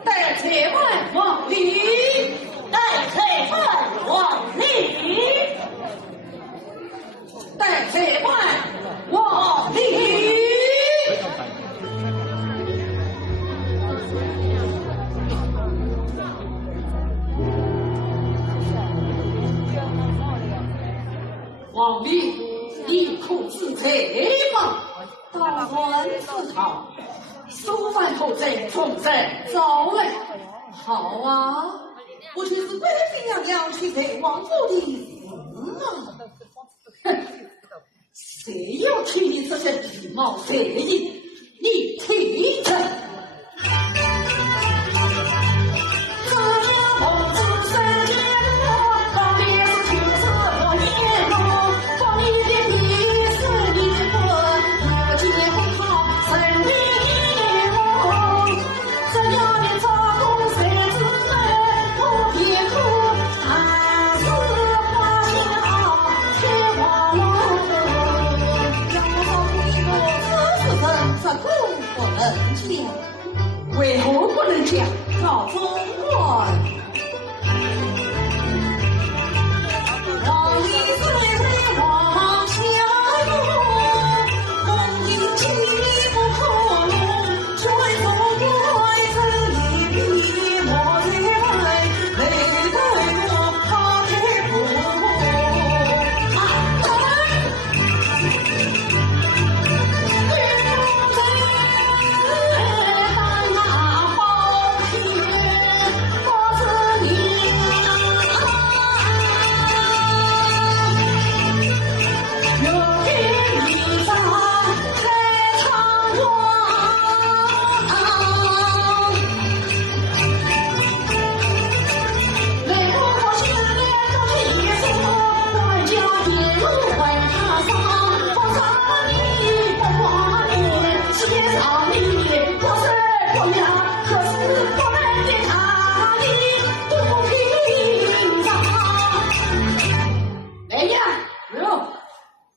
待妾问王礼，待妾问王礼，待妾问王礼。王礼，你可知贼吗？大官自讨。收饭后再重再招来。好啊，我却是贵妃娘娘去陪王后的人嘛。哼，谁要听你这些礼貌废言？你听着。为何不能讲？赵宗官，王一岁往下落，公应气不可容，却从外曾一笔莫对外，累得我怕天不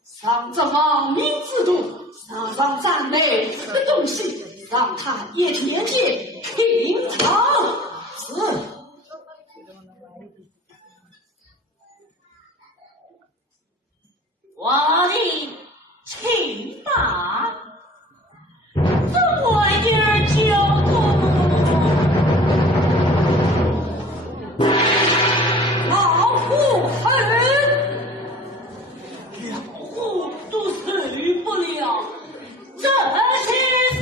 上这亡命之徒，上站内的东西，让他也天界平常。是。我的请吧，这玩意儿叫做老虎狠，老虎都受不了这些事。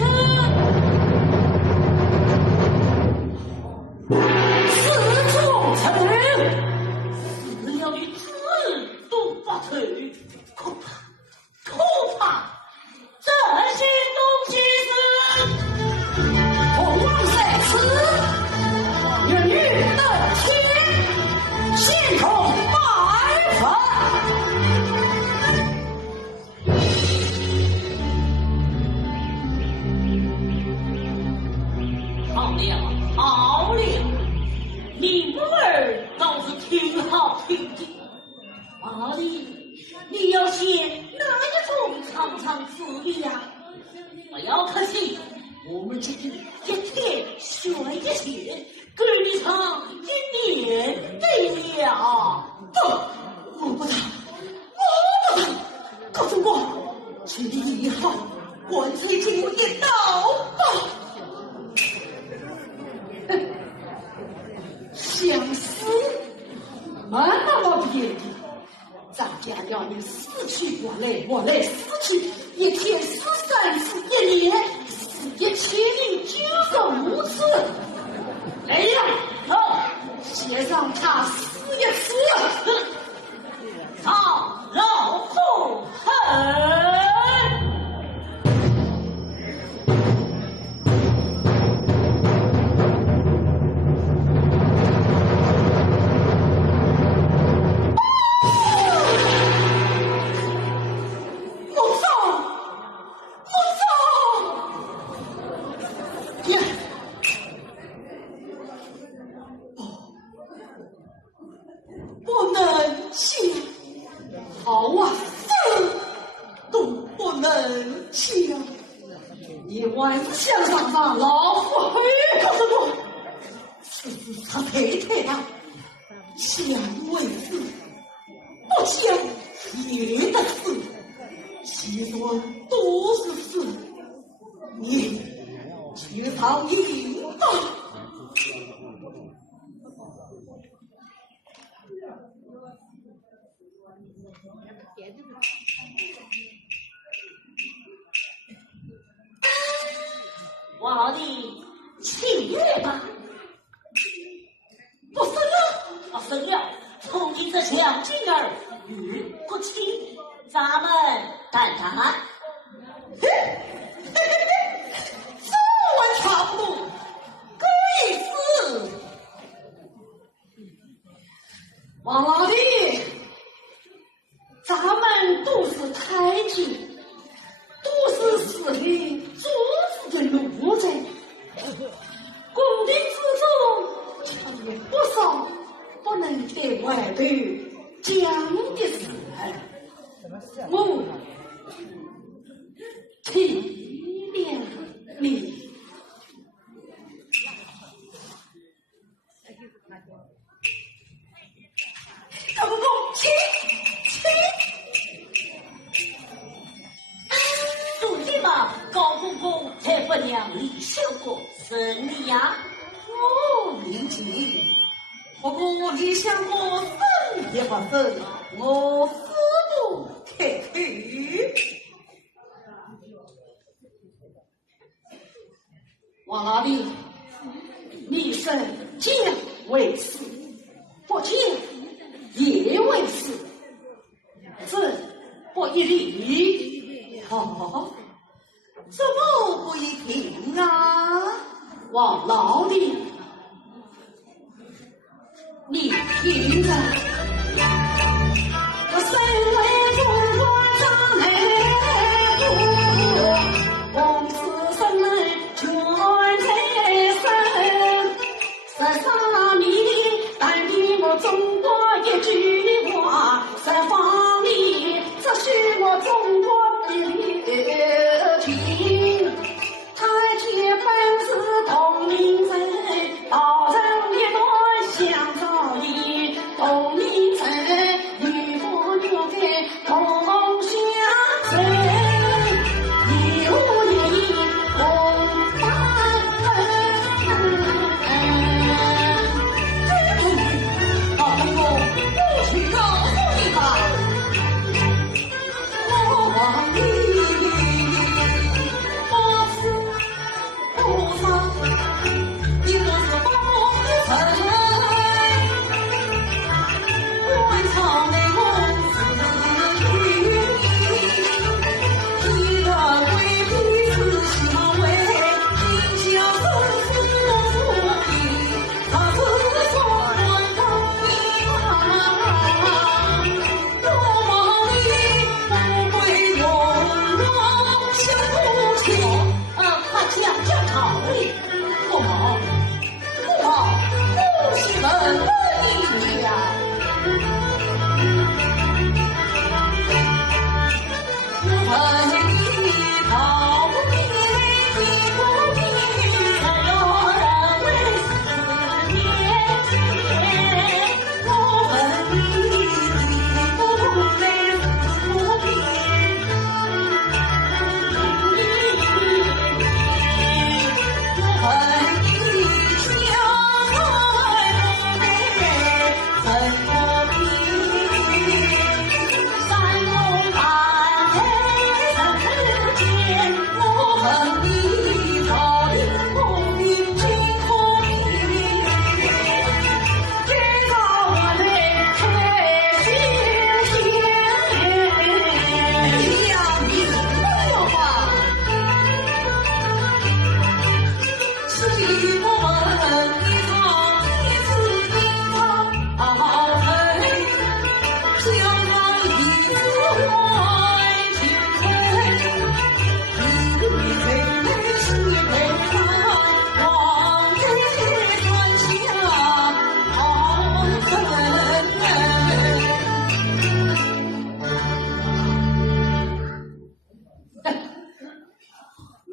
四处城，死了的字都不成，恐怕这些东西是同往在此，人欲登天，心同埋伏。好了好了，你们儿倒是挺好听的。阿丽，你要选哪一种尝尝滋味呀？不要客气，我们这里一天选一选，给你尝一年的了。不，我不打，告诉我，这里以后干脆就一刀吧。相思，那么便宜，咱家要你死去我来死去，一天死3次，一年死1095次。哎呀，先让他死一次，他老虎狠。不能去，好啊，死都不能去啊！你晚上上老虎黑告诉我，此事他太太啊，想为事，不想也的事，其中都是事，你去逃赢吧。我的请月吧，不生了，不生了。从你这小劲儿，不亲，咱们谈谈。这我差不多，可以死。王老弟，咱们都是太监，都是司令主子的奴才，宫廷之中却有不少不能对外头讲的事，我体谅你。高公公，请。如今嘛，高公公才不娘李秀过生理呀。理解。不过李相公生也不生，我死不开口。王老弟，你生将为事，不将也为事，这不一理。哦，怎么不一定啊？王老弟，你听着，我身为中国长内部，公子身为全才生，13米但你我中国一句话，3方面这是我中国的情，太监本是同名人，道人一段相照应，同名人女不女该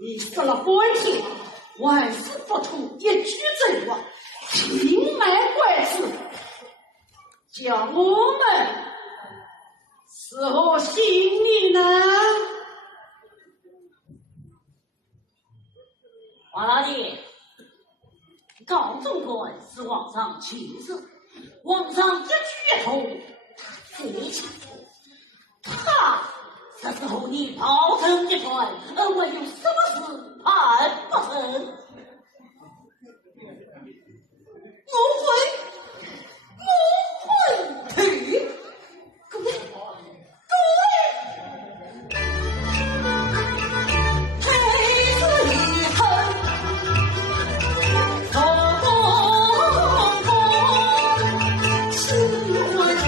你说了半天，还是不吐一句真话，平卖怪子，叫我们是何心理呢？王大爷，高总管是皇上亲自，皇上一举一动，最清楚。他这时候你炮成一团，而我有什么事办不成？我会退，各位，退子一恨，头公是我君。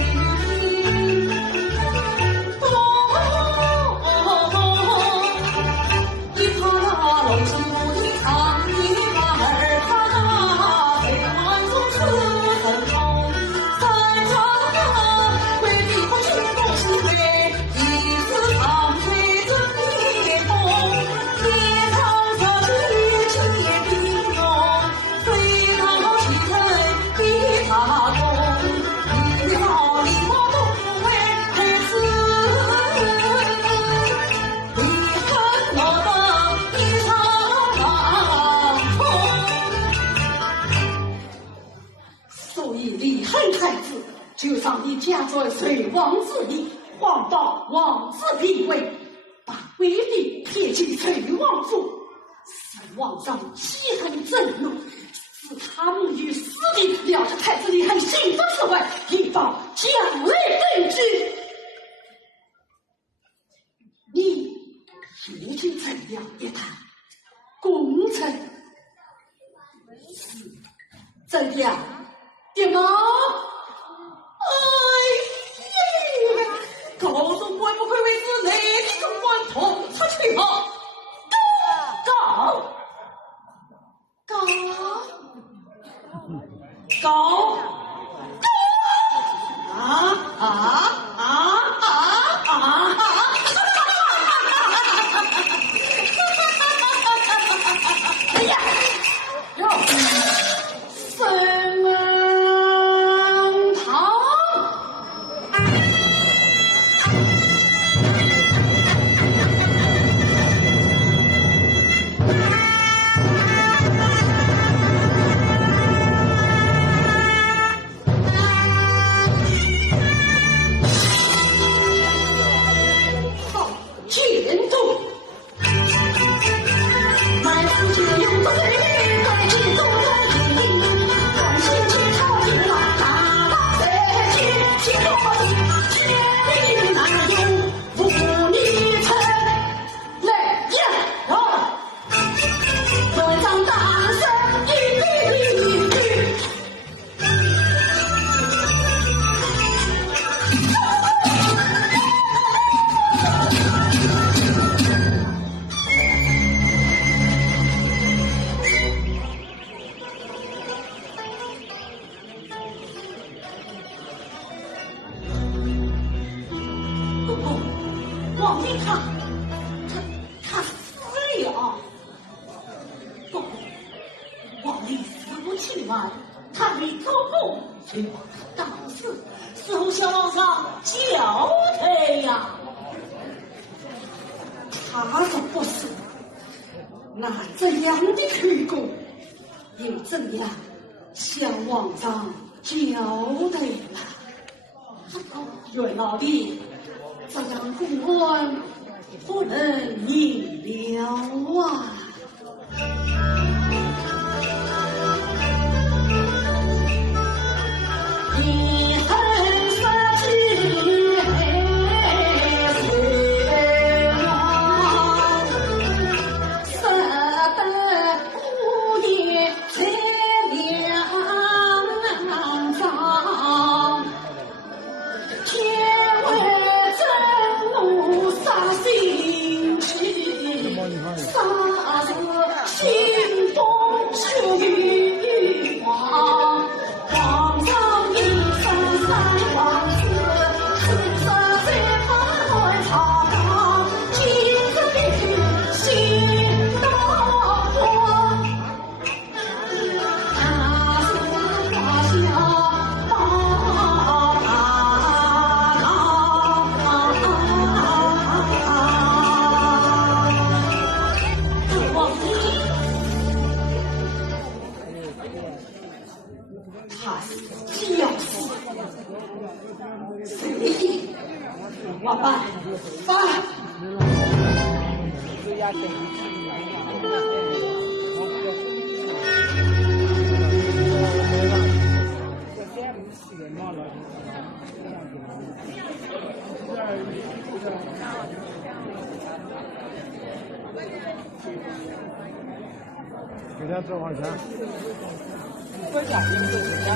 就让你家在隋王之力，皇报王子地位，把威力撇进隋王府，使皇上气恨震怒，使他们与死地了着太子李恨幸福之外，以报将来定制。你已经成了一堂功臣，是这样的吗？哎呀，高总管不愧为是内地总管，同出去吗？高哎呀，王帝他死了。不，王帝死不情完，他没走后，却把他打死，死后向皇上交配呀。他若不死，那怎样的屈公，又怎样向皇上交代了？袁老弟，这样公官不能明了啊！你恨杀之害死亡，杀得孤雁在两方，天为真怒杀心气，杀得心风受欲望。皇上一生三王子，四杀三叛乱朝纲，今日必须心当。家等于给他多少钱？分享人家。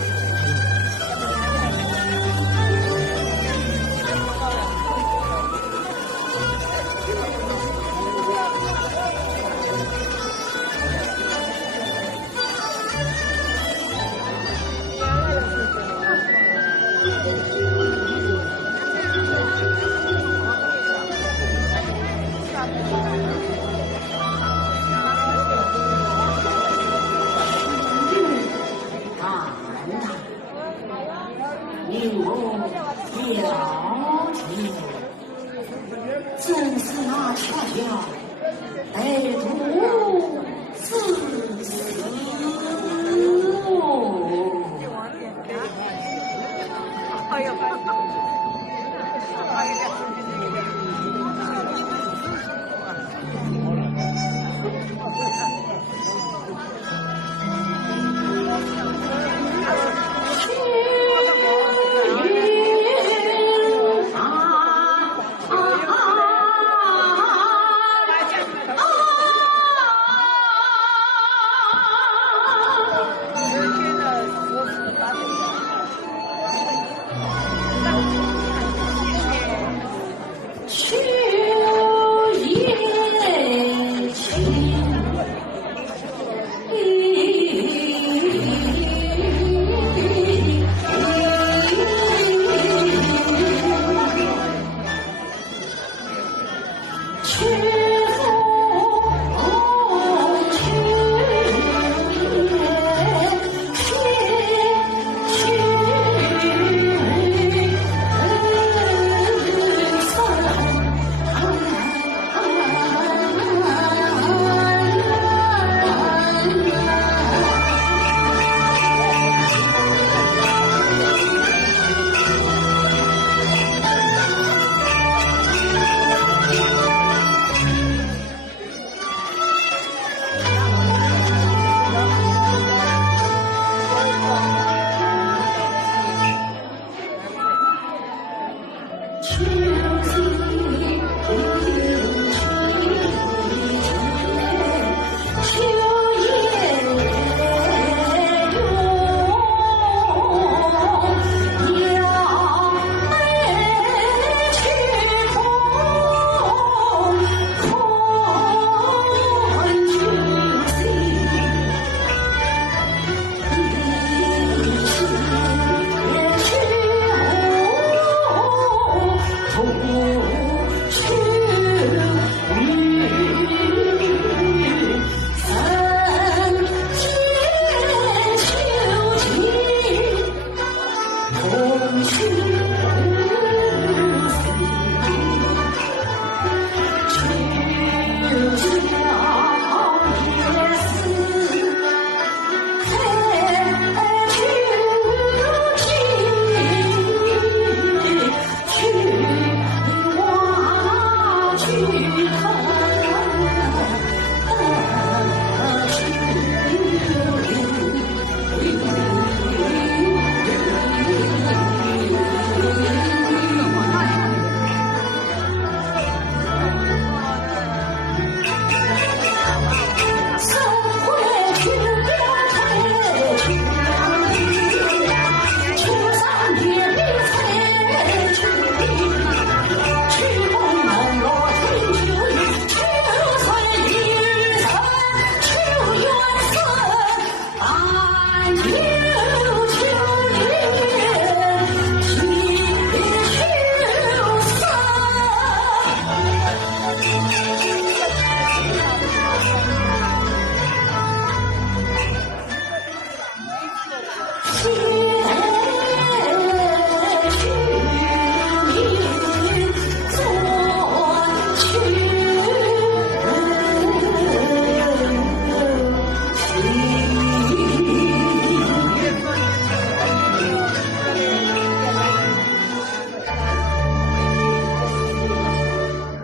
真是那恰巧歹徒自死哦！哎呦！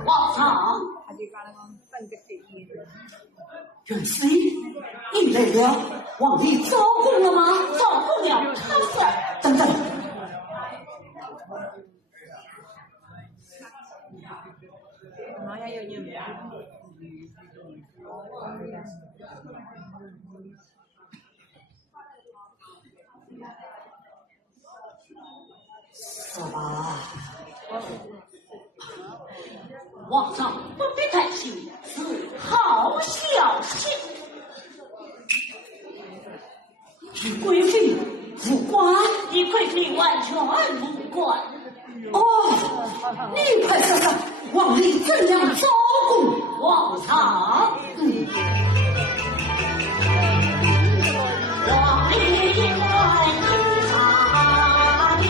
皇上，他就讲了，分个对。元妃，你来了，皇帝招供了吗？招供了，他是。等等。说吧。皇上不必担心，是好消息。与贵妃无关，与贵妃完全无关。哦，你快说说，皇帝怎样招供？皇上，皇帝因爱听察理，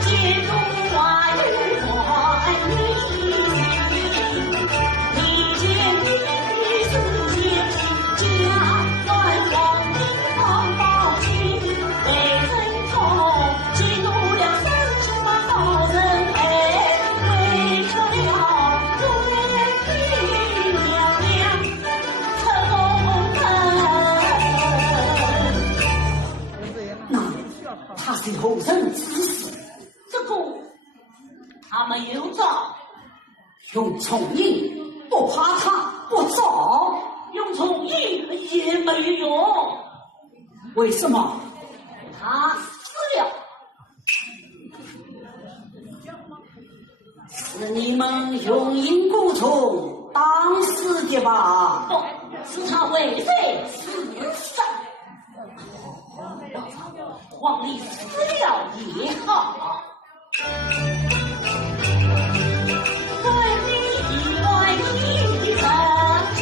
皆中华人怀疑。你见你是奸情，家官皇帝方报信，为人痛，激怒了三千万好人哎，为这了贵妃娘娘成功那他是后人之事，这个他没有找，用重印不怕他不找，用重印也没用，为什么？他死了。是你们用印蛊虫当死的吧？不是他为谁死生？皇帝死了也好。贵妃爱你成亲，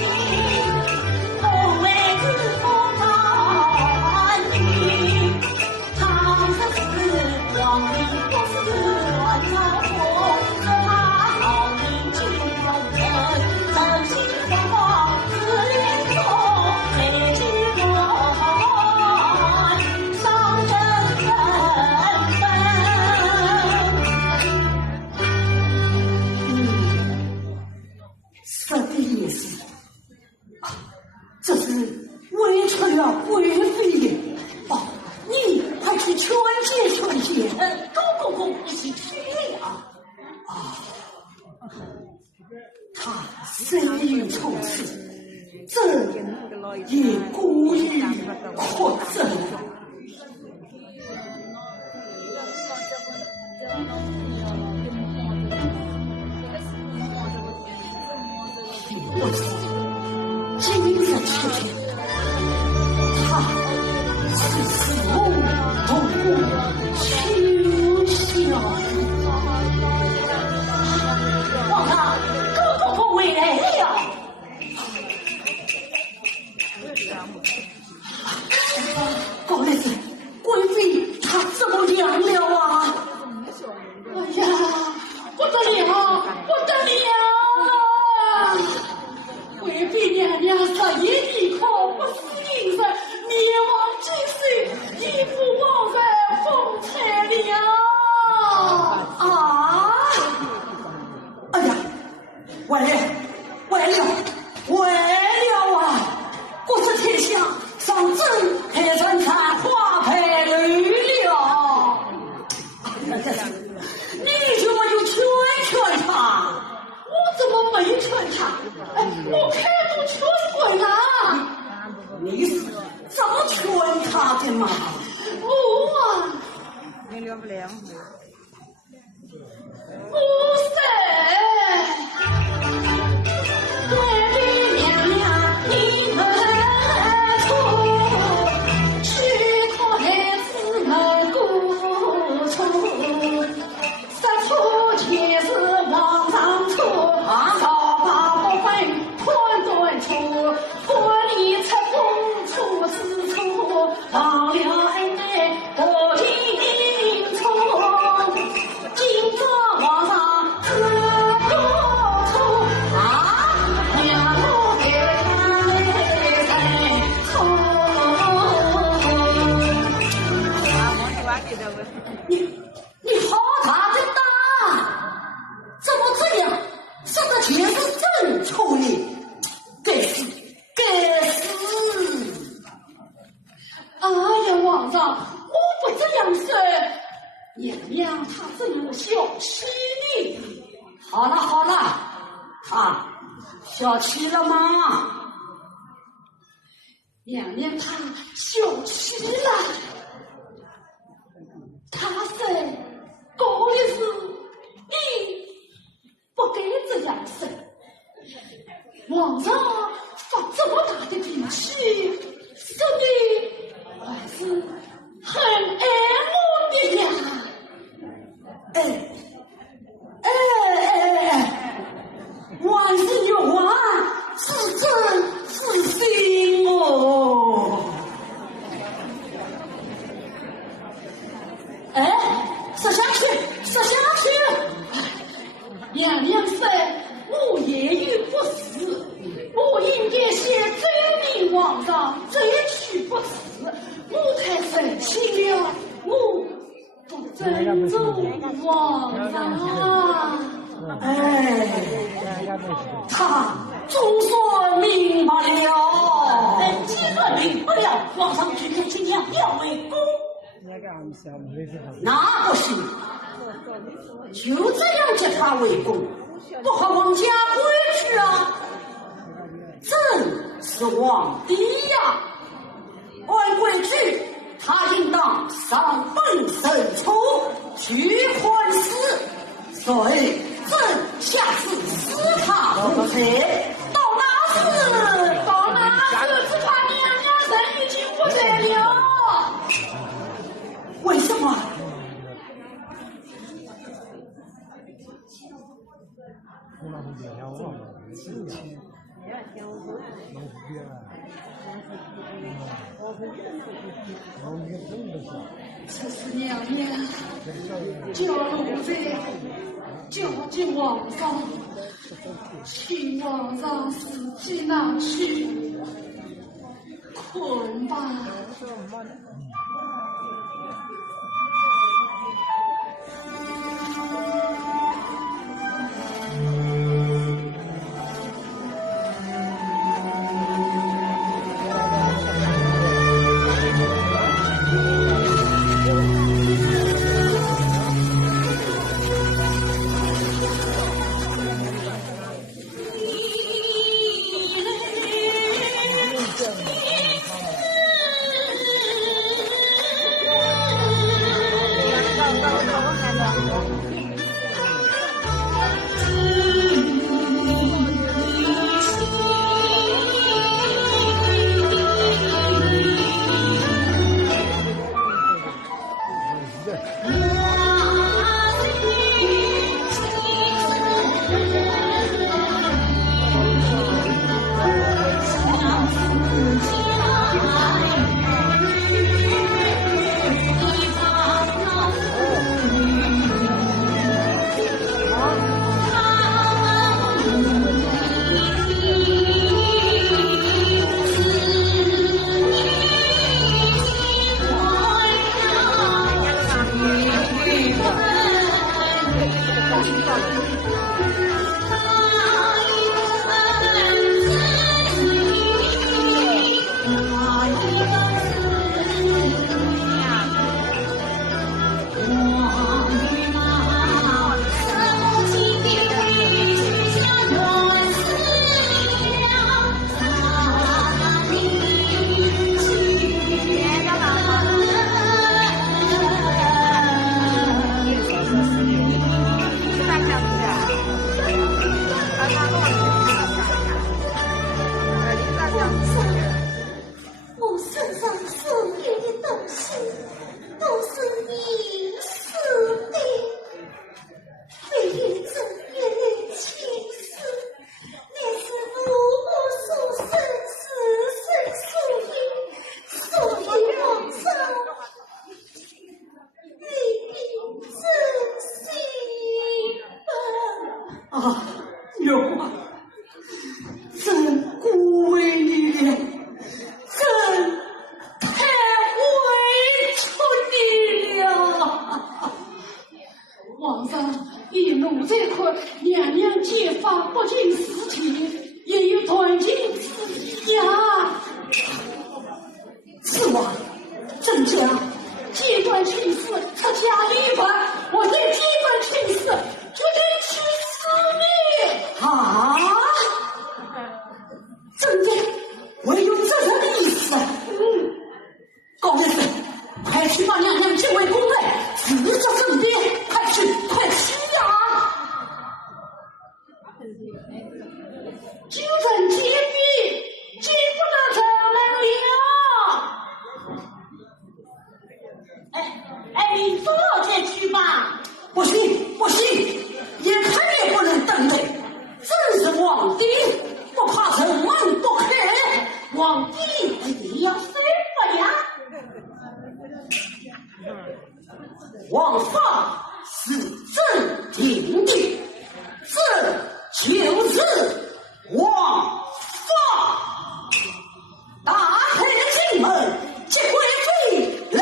后为子封长女。唐僧是皇帝不是乱朝国，说他好命尽人，真心风光自恋中，非知我伤人说的也是，这是违穿了贵妃的。哦，你还去劝解劝解？周公公一起去了。他生于丑事，这也故意扩增。我今日确定，他是死后同过秋宵。皇上，周公公回来了。高烈子，贵妃她怎么样了啊？哎呀，不得了，不得了！贵妃娘娘杀业一口，不思淫身，灭亡今世，一夫王妃风采了！啊！哎呀，完了，完了，完了啊！国之天下，上阵配成残花配绿了。你怎么就劝他？我怎么没劝他？哎，我看都劝过了。你是怎么劝他的嘛？我啊，你了不了？不是。贵妃娘娘，你何处？许可孩子们孤处，杀出前世望上处，朝八不分，宽多好了，他小气了吗？娘娘她小气了，她说高的是你不该这样说。皇上发这么大的脾气，说的还是很爱我的呀。万事有话，是真是心哦。说下去。娘娘说我言语不实，我应该先追命皇上，这一去不迟，我太生气了，我不尊重皇上。他总算明白了。既然明白了，皇上只能去娘娘为公。那不行，就这样接他为公，不合皇家规矩啊！朕是皇帝呀，按规矩，他应当上本审处，去宽司，所以朕下次司他不责。到哪时只怕娘娘人已经不在了。为什么？这是娘娘叫奴才叫进皇上，请皇上自己拿去困吧。朕这样机关群死，他家一番，我这机关群死，决定去死命。就算结逼，结不能成了。你做这句吧。不行不行，眼看也不能等待，真是皇帝不怕人们不看，皇帝一定要收我呀！王法是正定的，这就是王法。大汉进门，即贵妃来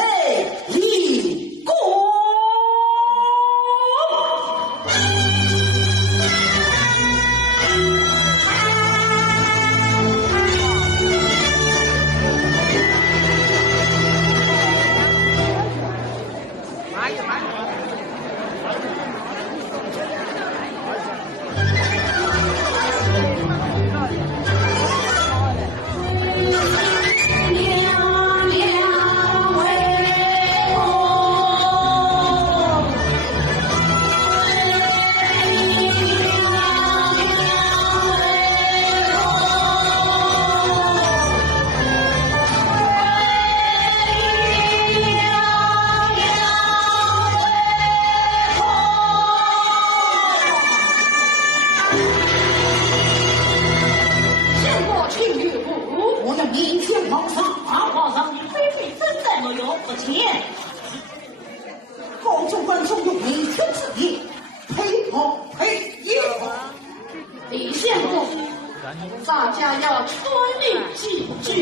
立功。高中观众用每天之业，陪我陪友。李县部，大家要村里记住。